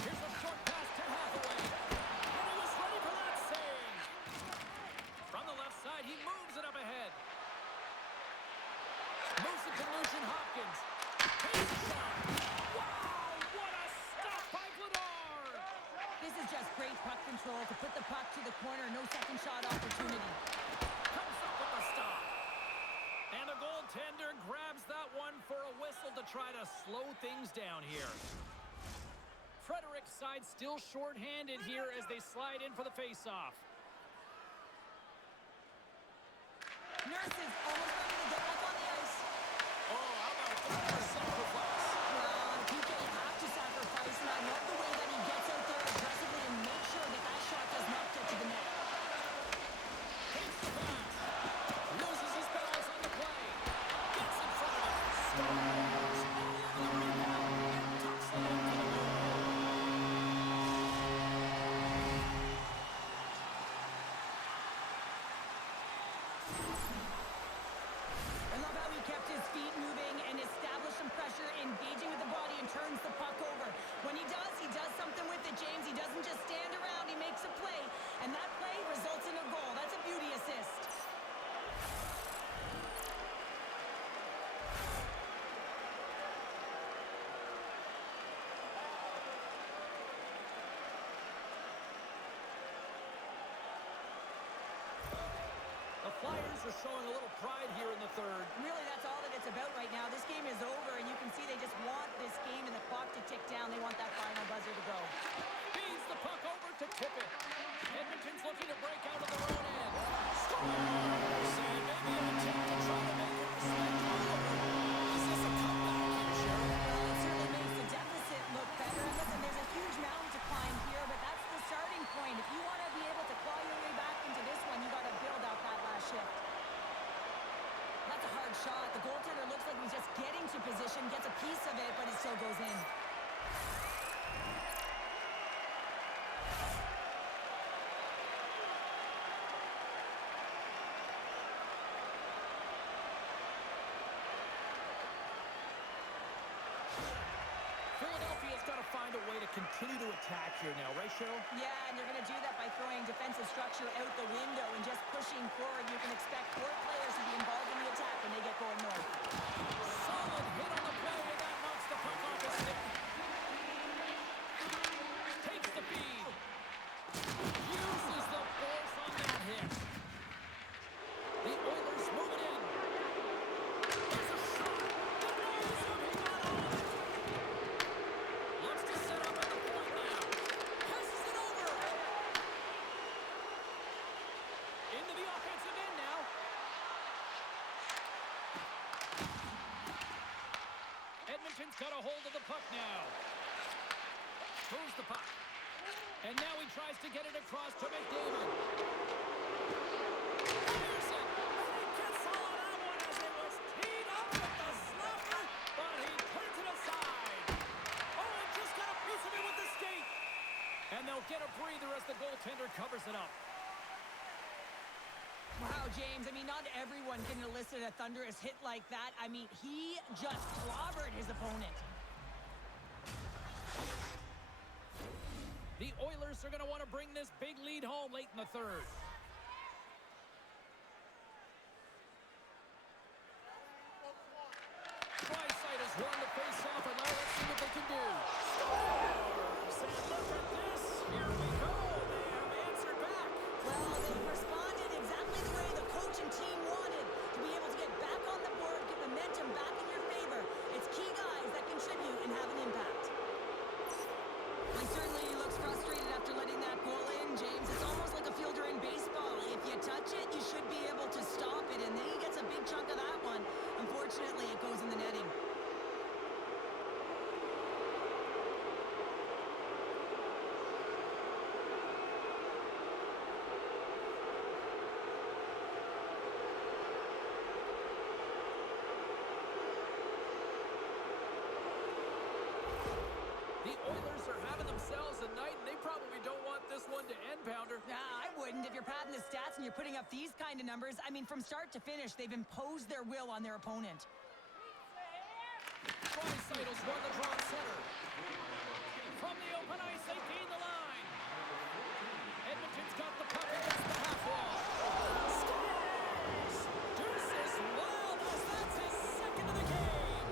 Here's a short pass to Hathaway. And he was ready for that save. From the left side, he moves it up ahead. Moves it to Nugent Hopkins. Takes a shot. This is just great puck control to put the puck to the corner. No second shot opportunity. Comes up with the stop. And the goaltender grabs that one for a whistle to try to slow things down here. Frederick's side still shorthanded here as they slide in for the faceoff. Nurse is almost ready to get back on the ice. Oh, how about that sacrifice? Well, PK have to sacrifice, and I love the way that he gets out there aggressively and makes sure that that shot does not get to the net. Takes the pass. Loses his balance on the play. Gets in front of it. Scores. All over the rebound. And tucks it in for the goal. I love how he kept his feet moving and established some pressure, engaging with the body and turns the puck over. When he does something with it, James. He doesn't just stand around, he makes a play. And that play results in a goal. That's a beauty assist. The Flyers are showing a little pride here in the third. Really, that's all that it's about right now. This game is over, and you can see they just want this game and the clock to tick down. They want that final buzzer to go. Feeds the puck over to Tippett. Edmonton's looking to break out of their own end. Scores! And maybe an attempt to try to make it slightly over. Is this a comeback here, Sharon? Well, it certainly makes the deficit look better. And listen, there's a huge mountain to climb here, but that's the starting point. If you want to be able to claw your way back into this one, you got to build out that last shift. That's a hard shot. The goaltender looks like he's just getting to position, gets a piece of it, but it still goes in. Philadelphia's got to find a way to continue to attack here now, right, Cheryl? Yeah, and they're going to do that by throwing defensive structure out the window and just pushing forward. You can expect 4 players to be involved in the attack when they get going north. Solid hit on the play, and that knocks the puck off his stick. Takes the feed. Uses the force on that hit. The Oilers move it in. There's a shot. Denies him. He got on it. Looks to set up at the point now. Passes it over. Into the offensive end now. Edmonton's got a hold of the puck now. Moves the puck. And now he tries to get it across to McDavid. Fires it. And he gets all of that one as it was teed up with the slapper. But he turns it aside. Oh, and just got a piece of it with the skate. And they'll get a breather as the goaltender covers it up. Wow, James, I mean, not everyone can elicit a thunderous hit like that. I mean, he just clobbered his opponent. The Oilers Oilers are going to want to bring this big lead home late in the third. Draisaitl has won the face-off, and now let's see what they can do. Scores! And look at this. Here we go. They have answered back. Well, they've responded exactly the way the coach and team wanted, to be able to get back on the board, get momentum back in your favor. It's key guys that contribute and have an impact. And certainly he looks frustrated after letting that goal in, James. It's almost like a fielder in baseball. If you touch it, you should be able to stop it, and then he gets a big chunk of that one. Unfortunately, it goes in the netting. The Oilers are having themselves a night, and they probably don't want this one to end, Pounder. Nah, I wouldn't. If you're padding the stats and you're putting up these kind of numbers, I mean, from start to finish, they've imposed their will on their opponent. Draisaitl's won the draw center. From the open ice, they gain the line. Edmonton's got the puck against the half wall. Scores! Deuces Wilders, that's his second of the game.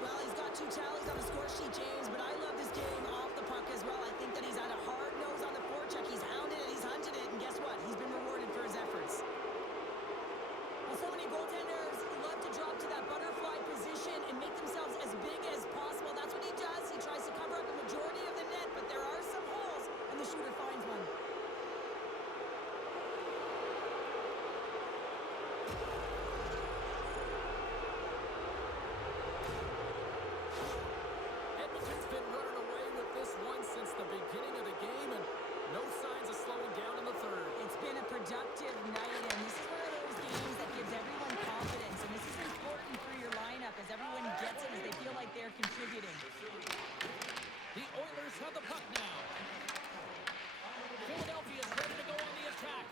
Well, he's got 2 tallies on the score sheet, James, but I love this game off the puck as well. I think that he's had a hard nose on the forecheck. He's hounded it, he's hunted it, and guess what? He's been rewarded for his efforts. Well, so many goaltenders love to drop to that butterfly position and make themselves as big as possible. That's what he does. He tries to cover up the majority of the net, but there are some holes, and the shooter finds one. Edmonton's been running away with this one since the beginning of the game, and no signs of slowing down in the third. It's been a productive night, and this is one of those games that gives everyone confidence, and this is important for your lineup as everyone gets it, as they feel like they're contributing. The Oilers have the puck now. Philadelphia is ready to go on the attack.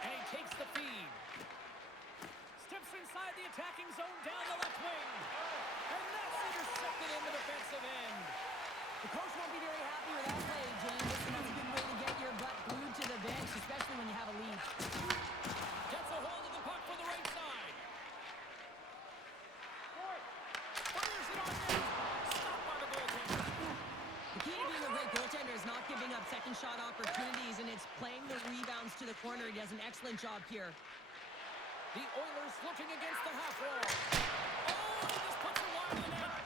And he takes the feed. Steps inside the attacking zone down the left wing. And that's intercepted in the defensive end. The coach won't be very happy with that play, James, and that's a good way to get your butt glued to the bench, especially when you have a lead. Gets a hold of the puck for the right side. Fires it on net. Stopped by the goaltender. The key to being a great goaltender is not giving up second shot opportunities, and it's playing the rebounds to the corner. He does an excellent job here. The Oilers looking against the half wall. Oh, he just puts it wide of the net.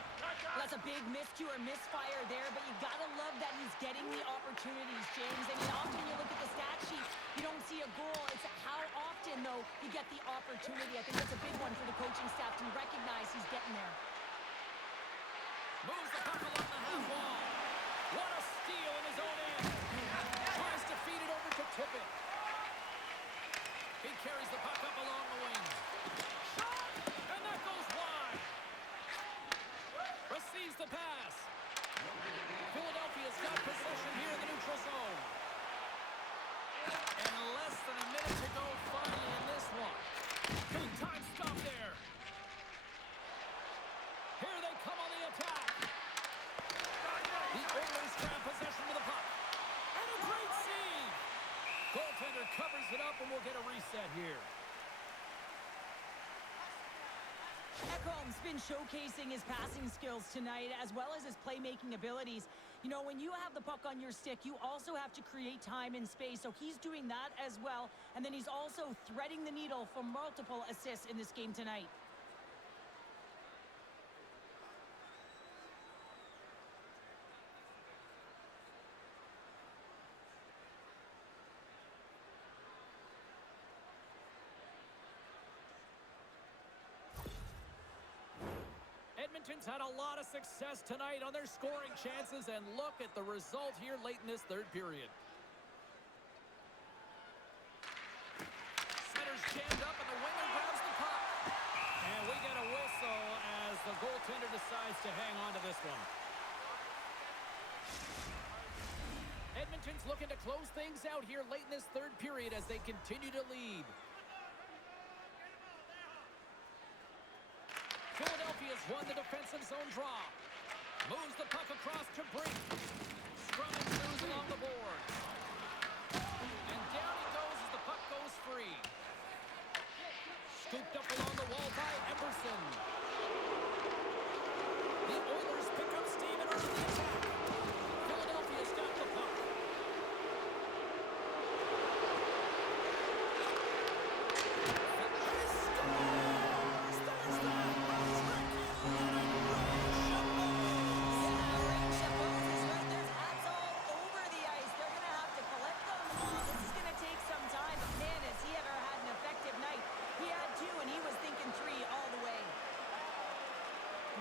That's a big miscue or misfire there, but you gotta love that he's getting the opportunities, James. I mean, often you look at the stat sheet, you don't see a goal. It's how often, though, you get the opportunity. I think that's a big one for the coaching staff to recognize he's getting there. Moves the puck along the half wall. What a steal in his own end. Tries to feed it over to Tippett. He carries the puck up along the wing. Shot! And that goes wide. Receives the pass. Philadelphia's got possession here in the neutral zone. And less than a minute to go finally in this one. Big time stop there. Here they come on the attack. The Oilers grab possession of the puck. And a great save. Goaltender covers it up, and we'll get a reset here. Ekholm's been showcasing his passing skills tonight, as well as his playmaking abilities. You know, when you have the puck on your stick, you also have to create time and space, so he's doing that as well. And then he's also threading the needle for multiple assists in this game tonight. Edmonton's had a lot of success tonight on their scoring chances, and look at the result here late in this third period. Center's jammed up, and the winger grabs the puck. And we get a whistle as the goaltender decides to hang on to this one. Edmonton's looking to close things out here late in this third period as they continue to lead. Philadelphia Philadelphia's won the defensive zone draw. Moves the puck across to Brink. Scrumming through along the boards. And down he goes as the puck goes free. Scooped up along the wall by Emerson. The Oilers pick up steam and are on the attack. Philadelphia's got the puck.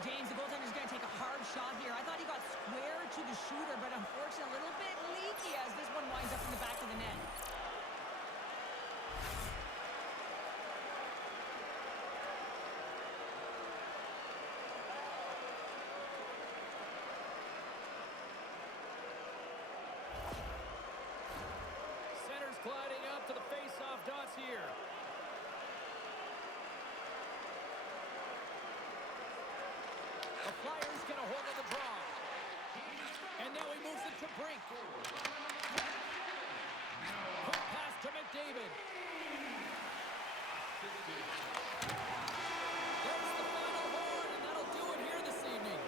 James, the goaltender's going to take a hard shot here. I thought he got square to the shooter, but unfortunately a little bit leaky as this one winds up in the back of the net. Center's gliding up to the face-off dots here. The Flyers get a hold of the draw. And now he moves it to Brink. Quick pass to McDavid. There's the final horn, and that'll do it here this evening.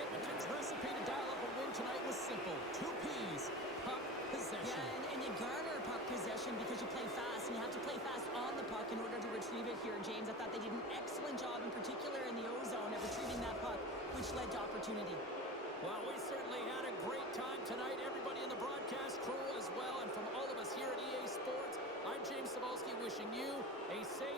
Edmonton's recipe to dial up a win tonight was simple. 2 Ps, puck possession. Yeah, and you garner puck possession because you play fast, and you have to play fast on the puck in order to retrieve it here, James. I thought they did an excellent job, in particular in the O-zone, at retrieving that puck, which led to opportunity. Well, we certainly had a great time tonight. Everybody in the broadcast crew as well, and from all of us here at EA Sports, I'm James Cebulski wishing you a safe